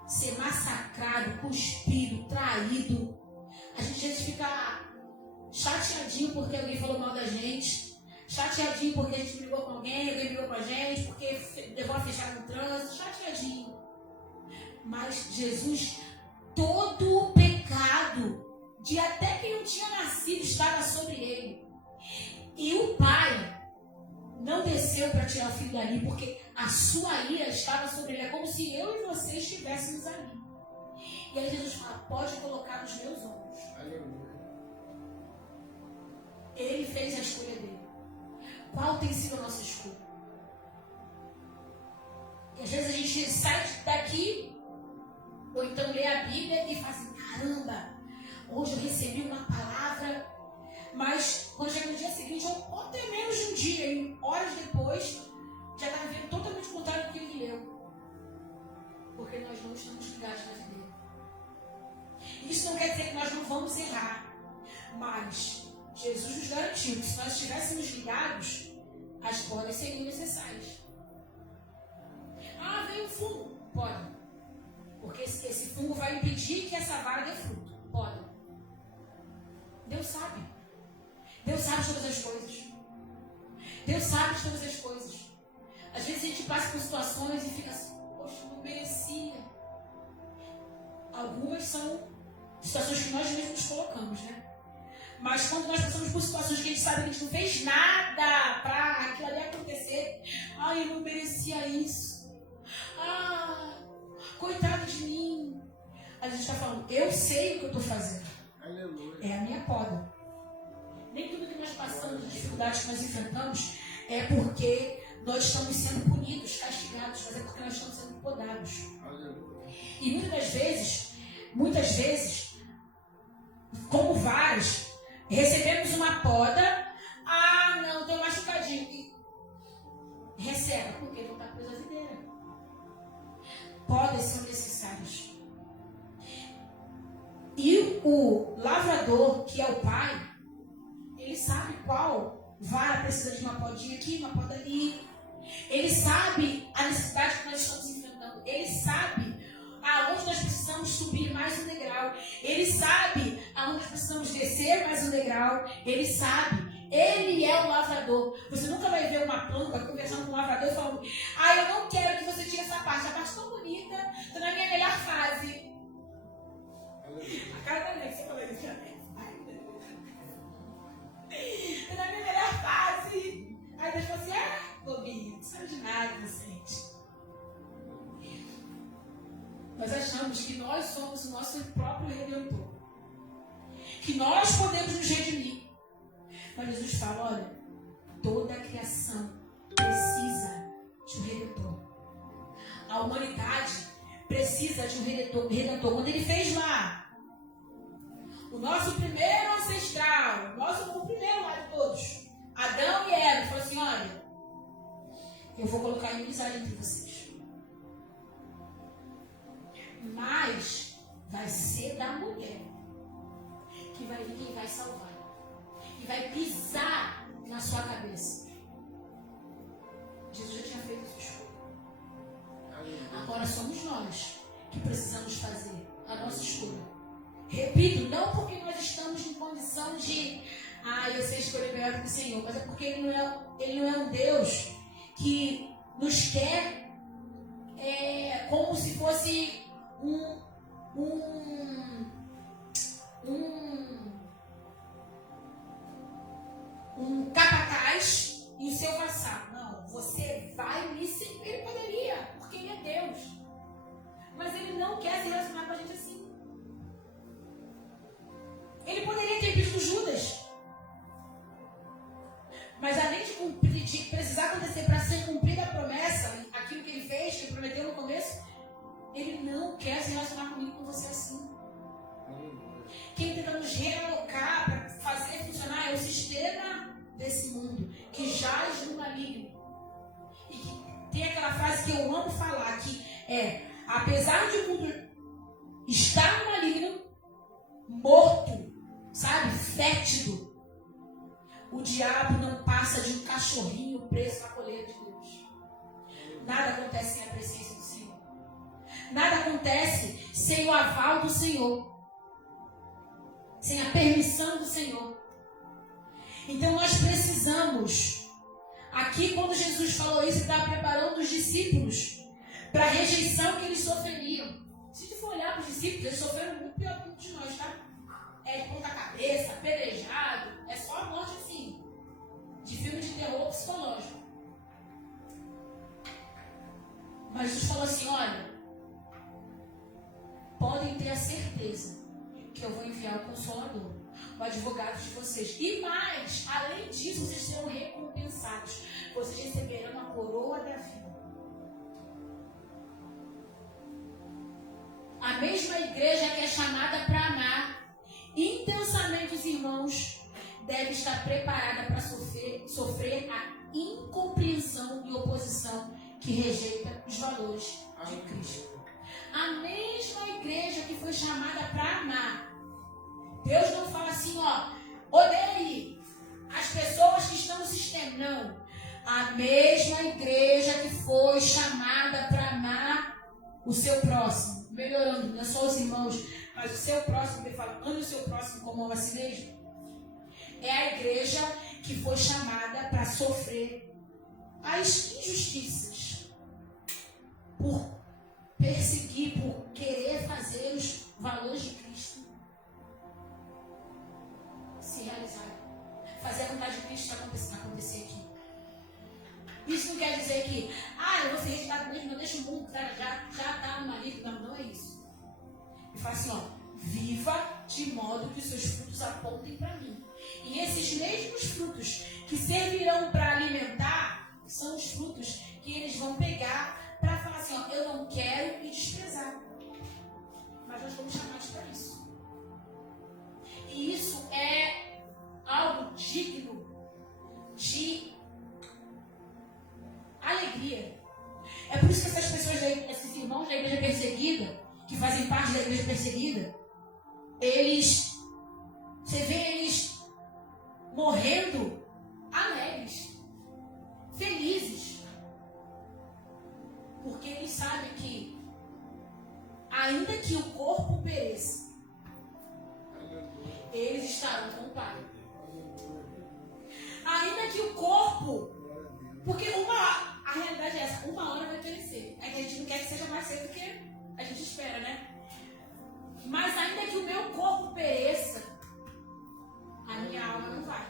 ser massacrado, cuspido, traído. A gente às vezes fica chateadinho porque alguém falou mal da gente. Chateadinho porque a gente brigou com alguém brigou com a gente, porque levou a fechar no trânsito. Chateadinho. Mas Jesus, todo o pecado de até quem não tinha nascido estava sobre ele. E o Pai não desceu para tirar o filho dali, porque a sua ira estava sobre ele. É como se eu e você estivéssemos ali. E aí Jesus fala, pode colocar nos meus ombros. Ele fez a escolha dele. Qual tem sido a nossa escolha? E às vezes a gente sai daqui, ou então lê a Bíblia e fala assim, caramba, Hoje eu recebi uma palavra, mas quando chega no dia seguinte, ou até menos de um dia, e horas depois, já está vivendo totalmente o contrário do que ele leu. Porque nós não estamos ligados na vida dele. Isso não quer dizer que nós não vamos errar, mas Jesus nos garantiu que se nós estivéssemos ligados, as podas seriam necessárias. Ah, veio um fungo. Pode. Porque esse fungo vai impedir que essa vara dê fruto. Pode. Deus sabe. Deus sabe de todas as coisas. Deus sabe de todas as coisas. Às vezes a gente passa por situações e fica assim, poxa, não merecia. Algumas são situações que nós mesmos nos colocamos, né? Mas quando nós passamos por situações que a gente sabe que a gente não fez nada para aquilo ali acontecer, ai, eu não merecia isso. Ah, coitado de mim. A gente está falando, eu sei o que eu estou fazendo. Aleluia. É a minha poda. Nem tudo que nós passamos, as dificuldades que nós enfrentamos, é porque nós estamos sendo punidos, castigados, mas é porque nós estamos sendo podados. Aleluia. E muitas vezes, como vários, recebemos uma poda. Ah, não, estou machucadinho. E recebe, porque não está preso à videira. Podas são necessárias. E o lavrador, que é o pai, ele sabe qual vara precisa de uma podinha aqui, uma poda ali. Ele sabe a necessidade que nós estamos enfrentando. Ele sabe aonde nós precisamos subir mais um degrau. Ele sabe aonde nós precisamos descer mais um degrau. Ele sabe. Ele é o lavrador. Você nunca vai ver uma planta conversando com um lavrador e falando, ah, eu não quero que você tire essa parte. A parte tão bonita, estou na minha melhor fase. A cara da Alex, você falou isso já. Estou na minha melhor fase. Aí Deus falou assim, bobinho, não sabe de nada, inocente. Nós achamos que nós somos o nosso próprio Redentor. Que nós podemos nos redimir. Mas Jesus fala, olha, toda a criação precisa de um Redentor. A humanidade precisa de um Redentor. Quando ele fez lá, o nosso primeiro ancestral, o primeiro lá de todos, Adão e Eva, falou assim, olha, eu vou colocar inimizade entre vocês. Mas vai ser da mulher que vai vir quem vai salvar. E vai pisar na sua cabeça. Jesus já tinha feito essa escolha. Agora somos nós que precisamos fazer a nossa escolha. Repito, não porque nós estamos em condição de eu sei escolher melhor que o Senhor, mas é porque Ele não é um Deus que nos quer como se fosse um capataz e o seu vassalo. Não, você vai me servir. Ele poderia, porque Ele é Deus. Mas Ele não quer se relacionar com a gente assim. Ele poderia ter pedido Judas. Mas além de precisar acontecer para ser cumprida a promessa, aquilo que Ele fez, que Ele prometeu no começo, Ele não quer se relacionar comigo, com você assim. Quem tenta nos realocar para fazer funcionar é o sistema desse mundo, que jaz no maligno. E que tem aquela frase que eu amo falar, que é, apesar de o mundo estar no maligno, morto, sabe, fétido, o diabo não passa de um cachorrinho preso na coleira de Deus. Nada acontece sem a presença do Senhor. Nada acontece sem o aval do Senhor. Sem a permissão do Senhor. Então nós precisamos. Aqui quando Jesus falou isso, ele estava preparando os discípulos para a rejeição que eles sofreriam. Se tu for olhar para os discípulos, eles sofreram muito pior que muitos de nós, tá? É ponta cabeça, apedrejado, é só a morte assim, de filme de terror psicológico. Mas Jesus falou assim, olha, podem ter a certeza que eu vou enviar o Consolador, o advogado de vocês. E mais, além disso, vocês serão recompensados. Vocês receberão a coroa da vida. A mesma igreja que é chamada para amar deve estar preparada para sofrer a incompreensão e oposição que rejeita os valores de Cristo. A mesma igreja que foi chamada para amar. Deus não fala assim, odeie as pessoas que estão no sistema. Não. A mesma igreja que foi chamada para amar o seu próximo. Melhorando, não é só os irmãos, mas o seu próximo. Ele fala, ame o seu próximo como ama a si mesmo. É a igreja que foi chamada para sofrer as injustiças. Por perseguir, por querer fazer os valores de Cristo se realizarem. Fazer a vontade de Cristo acontecer aqui. Isso não quer dizer que, eu vou ser rejeitado mesmo, não deixa o mundo, cara, já está no marido. Não é isso. Ele fala assim, viva de modo que os seus frutos apontem para mim. E esses mesmos frutos que servirão para alimentar, são os frutos que eles vão pegar para falar assim, eu não quero e desprezar. Mas nós fomos chamados para isso. E isso é algo digno de alegria. É por isso que essas pessoas, esses irmãos da igreja perseguida, que fazem parte da igreja perseguida, você vê eles morrendo alegres, felizes, porque eles sabem que, ainda que o corpo pereça, eles estarão com o Pai. Ainda que o corpo, porque a realidade é essa, uma hora vai perecer. É que a gente não quer que seja mais cedo do que a gente espera, né? Mas ainda que o meu corpo pereça, a minha alma não vai.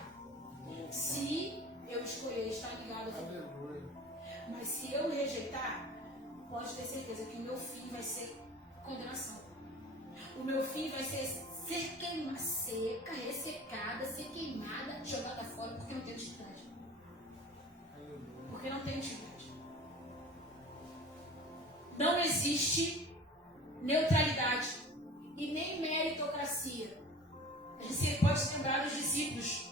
Se eu escolher estar ligado a Deus. Mas se eu rejeitar, pode ter certeza que o meu fim vai ser condenação. O meu fim vai ser seca, ressecada, ser queimada, jogada fora, porque não tem utilidade. Porque não tem utilidade. Não existe neutralidade e nem meritocracia. A gente pode se lembrar dos discípulos.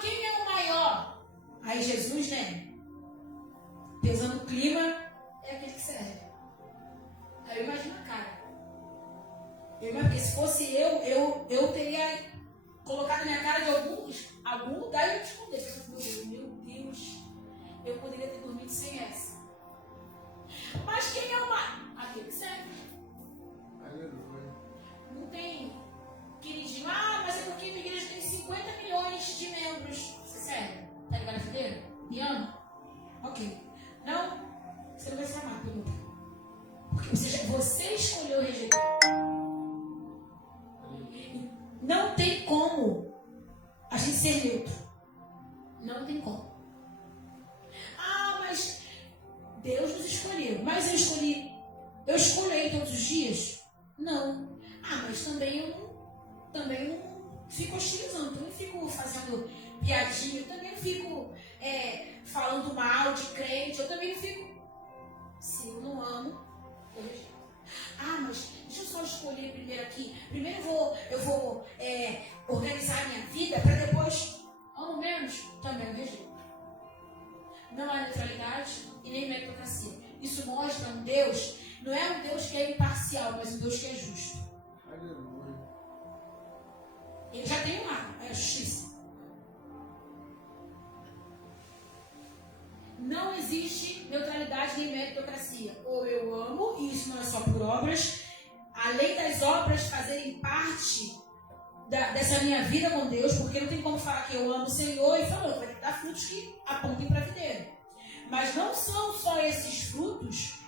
Quem é o maior? Aí Jesus, né? Pesando o clima, é aquele que serve. Aí eu imagino a cara. Porque se fosse eu teria colocado na minha cara de algum lugar e eu ia esconder. Meu Deus, eu poderia ter dormido sem essa. Mas quem é o maior? Aquele que serve. Aleluia. Não tem queridinho. Mas é porque a minha igreja tem 50 milhões de membros. Você serve? Tá ligado, filha? Me ama? Ok. Não? Você não vai se amar, pergunta. Porque você escolheu rejeitar. Não tem como a gente ser neutro. Não tem como. Mas Deus nos escolheu. Mas eu escolho ele todos os dias? Não. Mas também eu não fico hostilizando. Eu não fico fazendo piadinha. Eu também não fico falando mal de crente. Eu também não fico. Se eu não amo, eu rejeito. Mas deixa eu só escolher primeiro aqui. Primeiro eu vou organizar a minha vida para depois, amo menos, também eu rejeito. Não há neutralidade e nem meritocracia. Isso mostra um Deus, não é um Deus que é imparcial, mas um Deus que é justo. Aleluia. Ele já tem um lado, é a justiça. Não existe neutralidade nem meritocracia. Ou eu amo, e isso não é só por obras, além das obras fazerem parte dessa minha vida com Deus, porque não tem como falar que eu amo o Senhor e falar, vai ter que dar frutos que apontem para a videira. Mas não são só esses frutos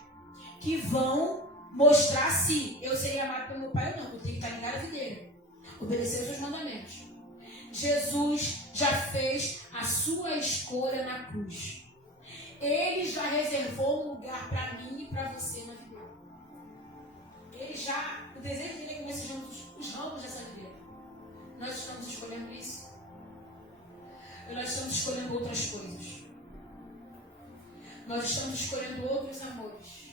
que vão mostrar se eu serei amado pelo meu Pai ou não. Eu tenho que estar ligado à videira, obedecer os seus mandamentos. Jesus já fez a sua escolha na cruz. Ele já reservou um lugar para mim e para você na videira. O desejo dele é que nós sejamos os ramos dessa videira. Nós estamos escolhendo isso. E nós estamos escolhendo outras coisas. Nós estamos escolhendo outros amores.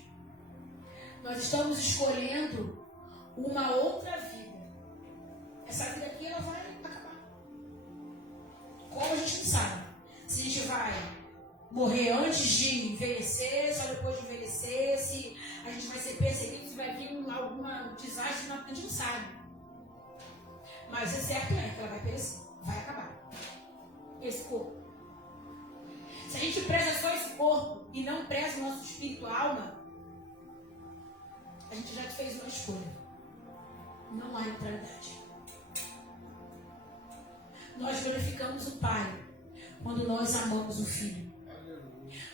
Nós estamos escolhendo uma outra vida. Essa vida aqui, ela vai acabar. antes de envelhecer, só depois de envelhecer, se a gente vai ser perseguido, se vai vir algum desastre, a gente não sabe. Mas o certo é que ela vai perecer, vai acabar. Esse corpo. Se a gente preza só esse corpo e não preza o nosso espírito e alma, a gente já fez uma escolha. Não há neutralidade. Nós glorificamos o Pai quando nós amamos o Filho.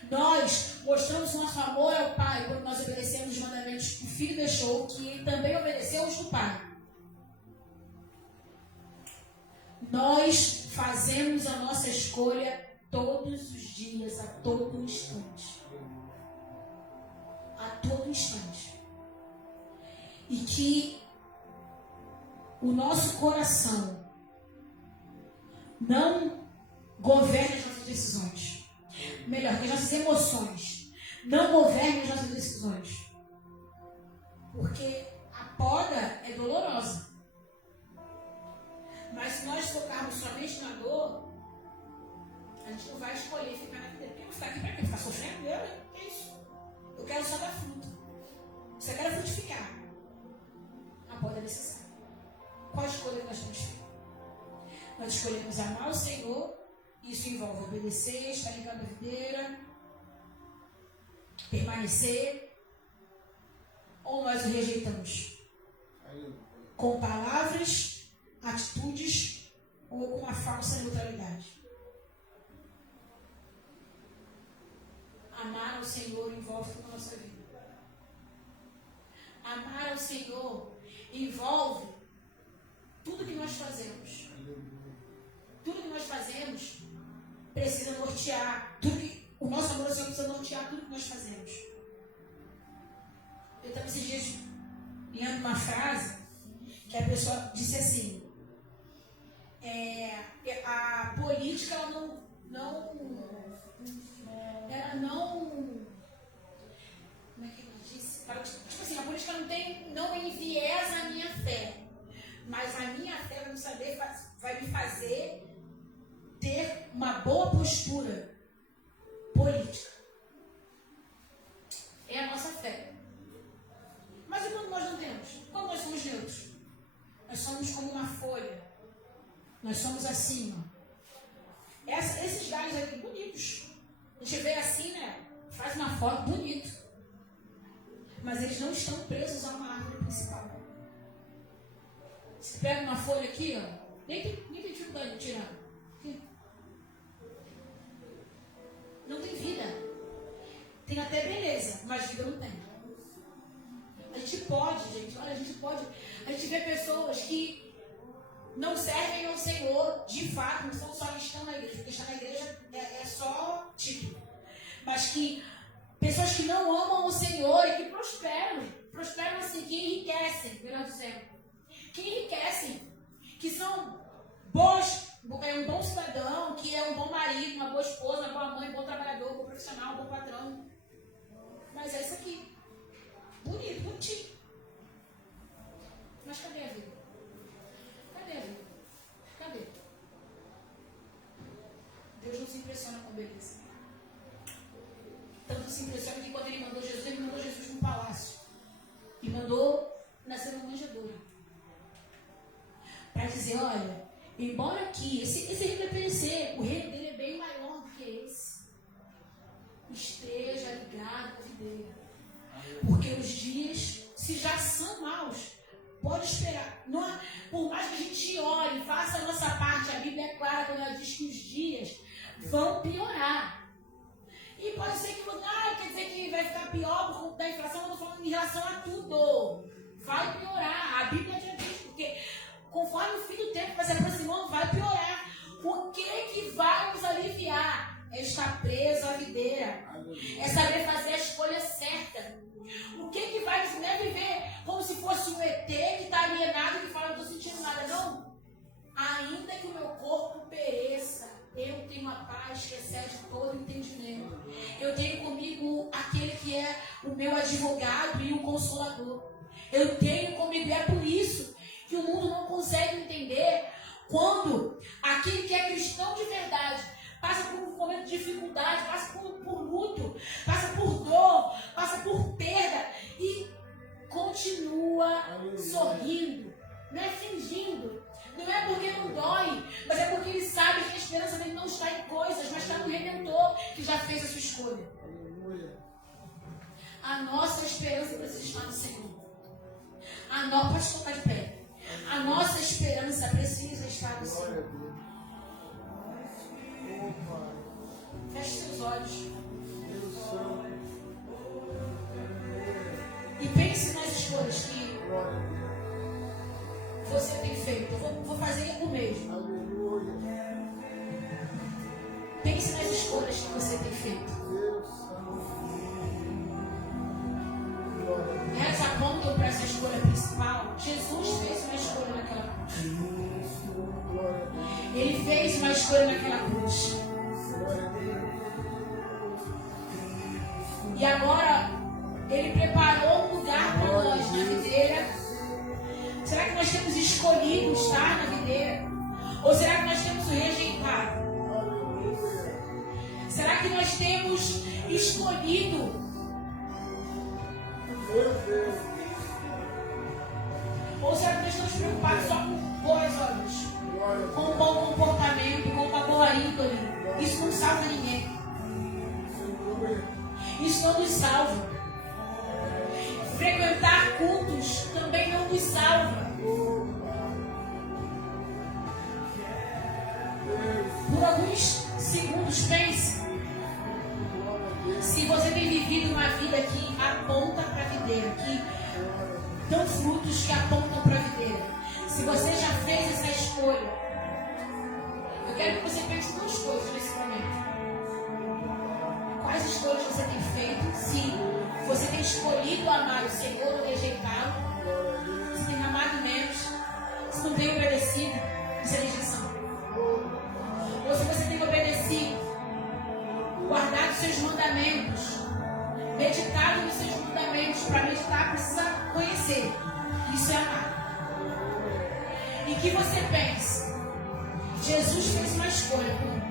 Nós mostramos nosso amor ao Pai quando nós obedecemos os mandamentos que o Filho deixou, que ele também obedeceu os do Pai. Nós fazemos a nossa escolha todos os dias, a todo instante. A todo instante. E que o nosso coração não governe as nossas decisões. Melhor, que as nossas emoções não governem as nossas decisões. Porque a poda é dolorosa. Mas se nós focarmos somente na dor, a gente não vai escolher ficar na vida. Porque eu vou ficar aqui para quê? Ficar sofrendo? Que é isso? Eu quero só dar fruto. Se eu quero frutificar, a poda é necessária. Qual a escolha que nós temos feito? Nós escolhemos amar o Senhor. Isso envolve obedecer, estar ligado à videira, permanecer. Ou nós o rejeitamos? Com palavras, atitudes ou com uma falsa neutralidade? Amar ao Senhor envolve toda a nossa vida. Amar ao Senhor envolve tudo que nós fazemos. Tudo que nós fazemos precisa nortear. O nosso amor ao Senhor precisa nortear tudo que nós fazemos. Eu estava esses dias lendo uma frase que a pessoa disse assim: a política ela não como é que ela disse? Tipo assim, a política não enviesa a minha fé, mas a minha fé vai me fazer ter uma boa postura política. É a nossa fé. Mas e quando nós não temos? Quando nós somos neutros? Nós somos como uma folha. Nós somos acima. Esses galhos aqui bonitos. A gente vê assim, né? Faz uma foto bonito. Mas eles não estão presos a uma árvore principal. Você pega uma folha aqui, ó. Nem tem dificuldade de tirar. Aqui. Não tem vida. Tem até beleza, mas vida não tem. A gente pode, gente. Olha, a gente vê pessoas que não servem ao Senhor, de fato, não são só que estão na igreja, porque estar na igreja é só título. Mas que pessoas que não amam o Senhor e que prosperam assim, que enriquecem, melhor dizendo, que enriquecem, que são bons, é um bom cidadão, que é um bom marido, uma boa esposa, uma boa mãe, um bom trabalhador, um bom profissional, um bom patrão. Mas é isso aqui. Bonito, bonitinho. Mas cadê a vida? Cadê a vida? Cadê? Deus não se impressiona com beleza. Tanto se impressiona que quando ele mandou Jesus num palácio. E mandou nascer numa manjedoura. Para dizer, olha, embora aqui, esse rei vai perecer, o reino dele é bem maior do que esse. Esteja ligado à videira. Porque os dias, se já são maus, pode esperar. Não, por mais que a gente ore, faça a nossa parte, a Bíblia é clara quando ela diz que os dias vão piorar. E pode ser que quer dizer que vai ficar pior por conta da inflação, eu estou falando em relação a tudo. Vai piorar. A Bíblia já diz, porque conforme o fim do tempo vai se aproximando, vai piorar. O que vai nos aliviar? É estar preso à videira. É saber fazer a escolha certa. O que vai nos viver como se fosse um ET que está alienado e que fala, não estou sentindo nada. Não. Ainda que o meu corpo pereça, eu tenho a paz que excede todo entendimento. Eu tenho comigo aquele que é o meu advogado e o consolador. Eu tenho comigo, é por isso que o mundo não consegue entender quando aquele que é cristão de verdade passa por um momento de dificuldade, passa por luto, passa por dor, passa por perda e continua sorrindo, não é fingindo. Não é porque não dói, mas é porque ele sabe que a esperança dele não está em coisas, mas está no Redentor que já fez a sua escolha. A nossa esperança precisa estar no Senhor. Pastor, está de pé. A nossa esperança precisa estar no Senhor. Feche seus olhos. E pense nas escolhas que você tem feito. Eu vou fazer o mesmo. Pense nas escolhas que você tem feito. Elas apontam para essa escolha principal. Jesus fez uma escolha naquela cruz. Ele fez uma escolha naquela cruz. E agora Ele preparou um lugar para nós na videira. Será que nós temos escolhido estar na videira? Ou será que nós temos o rejeitado? Será que nós temos escolhido? Ou será que nós estamos preocupados só com boas obras? Com um bom comportamento, com uma boa índole? Isso não salva ninguém. Isso não nos salva. Frequentar cultos também não nos salva. Por alguns segundos, pense. Se você tem vivido uma vida que aponta para a videira, que dão frutos que apontam para a videira. Se você já fez essa escolha, eu quero que você pense em duas coisas nesse momento. Quais escolhas você tem feito? Se você tem escolhido amar o Senhor ou rejeitá-lo, se tem amado menos, se não tem obedecido, isso é rejeição. Ou se você tem obedecido, guardado seus mandamentos, meditado nos seus mandamentos. Para meditar precisa conhecer. Isso é amar. E que você pense, Jesus fez uma escolha por mim.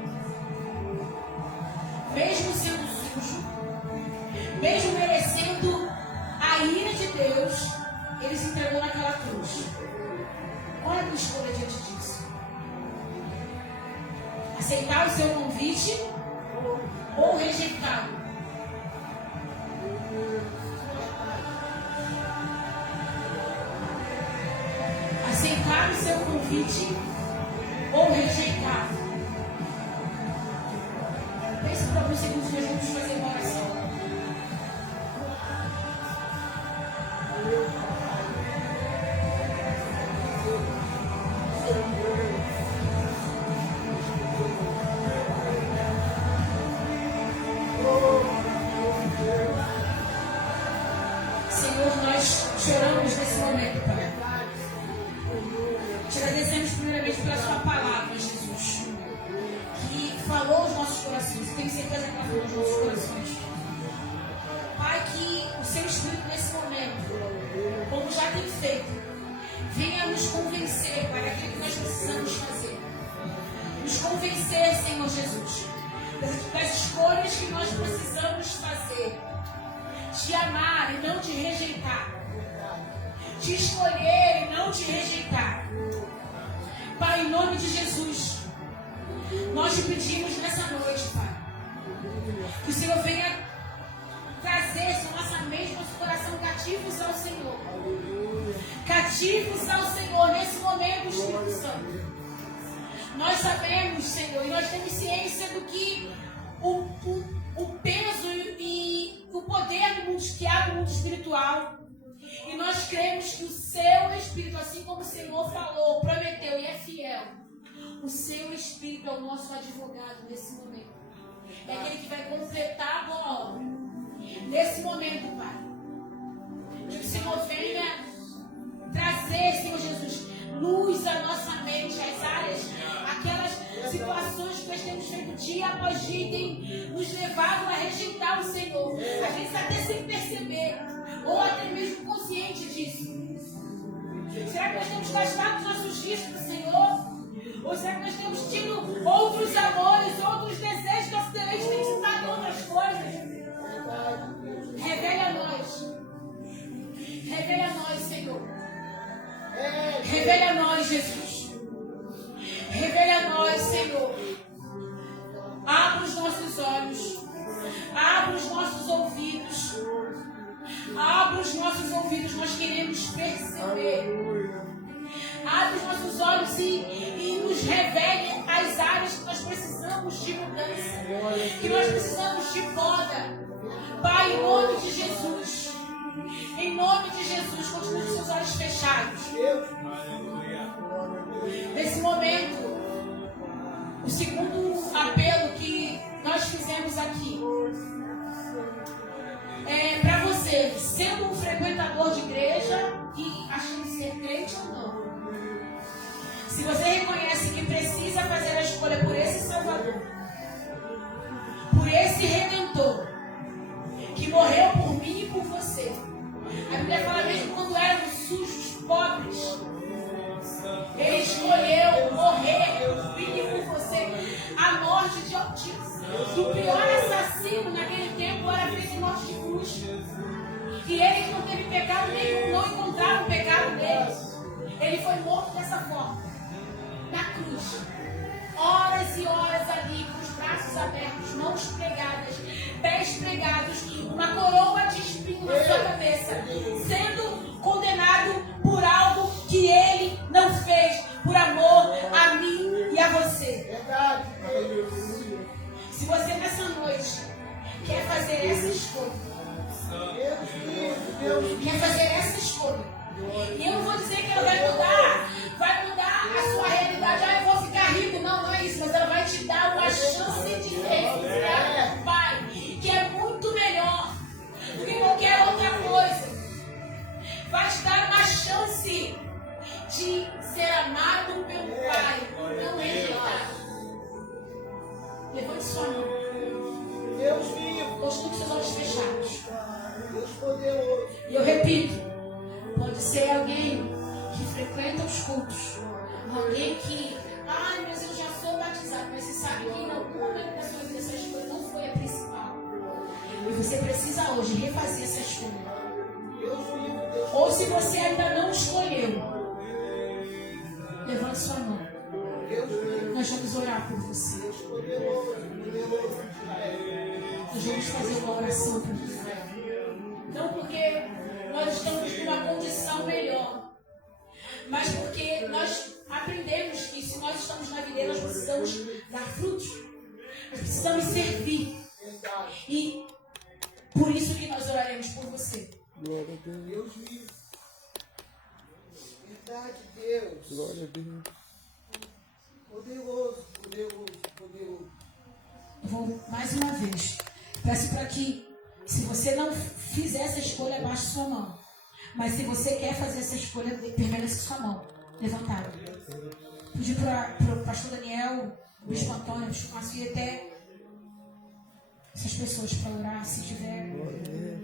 Mesmo sendo sujo, mesmo merecendo a ira de Deus, Ele se entregou naquela cruz. Qual é a tua escolha diante disso? Aceitar o seu convite ou rejeitá-lo? Aceitar o seu convite ou rejeitá-lo? Pense por alguns segundos que nós vamos fazer uma oração. Senhor, nós choramos nesse momento, Pai. Te agradecemos primeiramente pela sua palavra, Jesus, que falou aos nossos corações. Tenho certeza que ela falou aos nossos corações. Pai, que o seu Espírito nesse momento, como já tem feito, venha nos convencer, Pai, daquilo que nós precisamos fazer. Nos convencer, Senhor Jesus, das escolhas que nós precisamos fazer. Te amar e não te rejeitar. Te escolher e não te rejeitar. Pai, em nome de Jesus, nós te pedimos nessa noite, Pai, que o Senhor venha trazer a nossa mente, nosso coração cativos ao Senhor. Cativos ao Senhor nesse momento, Espírito Santo. Nós sabemos, Senhor, e nós temos ciência do que o peso e o poder do mundo que há no mundo espiritual. E nós cremos que o seu Espírito, assim como o Senhor falou, prometeu e é fiel, o seu Espírito é o nosso advogado nesse momento. É aquele que vai completar a boa obra. Nesse momento, Pai, que o Senhor venha trazer, Senhor Jesus, luz à nossa mente, às áreas, aquelas situações que nós temos feito dia após dia e tem nos levado a rejeitar o Senhor. Às vezes até sem perceber, ou até mesmo consciente disso. Será que nós temos gastado os nossos dias para o Senhor? Ou será que nós temos tido outros amores, outros desejos, nosso desejo tem estado em outras coisas? Revele a nós. Revele a nós, Senhor. Revele a nós, Jesus. Revele a nós, Senhor. Abra os nossos olhos. Abra os nossos ouvidos. Abra os nossos ouvidos. Nós queremos perceber. Abre os nossos olhos e nos revele as áreas que nós precisamos de mudança. Que nós precisamos de poda. Pai, em nome de Jesus. Em nome de Jesus, continue com seus olhos fechados. Nesse momento, o segundo apelo que nós fizemos aqui é para você, sendo um frequentador de igreja e achando ser crente ou não. Se você reconhece que precisa fazer a escolha por esse Salvador, por esse Redentor, que morreu por mim e por você. A Bíblia fala mesmo quando éramos sujos, pobres. Ele escolheu morrer por mim e por você. A morte de altíssimo. O pior assassino naquele tempo era feito em morte de cruz. E ele que não teve pecado nenhum, não encontraram o pecado nele. Ele foi morto dessa forma. Na cruz. Horas e horas ali, com os braços abertos, mãos pregadas, pés pregados, uma coroa de espinho na sua cabeça, sendo condenado por algo que ele não fez, por amor a mim e a você. Se você nessa noite quer fazer essa escolha, e eu não vou dizer que ela vai mudar a sua realidade. Ah, eu vou ficar rico. Não, não é isso. Mas ela vai te dar uma chance de recuperar o Pai, que é muito melhor do que qualquer outra coisa. Vai te dar uma chance de ser amado pelo Pai, não rejeitado. Levante sua mão. Deus vivo. Continue com seus olhos fechados. Deus poderoso. E eu repito, pode ser alguém que frequenta os cultos, alguém que, mas eu já sou batizado, mas você sabe que em algum momento da sua vida essa escolha não foi a principal. E você precisa hoje refazer essa escolha. Ou se você ainda não escolheu, levante sua mão. Nós vamos orar por você. Nós vamos fazer uma oração por você. Não porque nós estamos numa condição melhor, mas porque nós aprendemos que se nós estamos na videira, nós precisamos dar frutos. Nós precisamos servir. E por isso que nós oraremos por você. Glória a Deus. Verdade, Deus. Glória a Deus. Poderoso, poderoso, poderoso. Eu vou mais uma vez. Peço para que, se você não fizer essa escolha, abaixe sua mão. Mas se você quer fazer essa escolha, permaneça sua mão levantada. Pedir para o pastor Daniel, o bispo Antônio, o bispo Márcio e até essas pessoas para orar, se tiver alguém.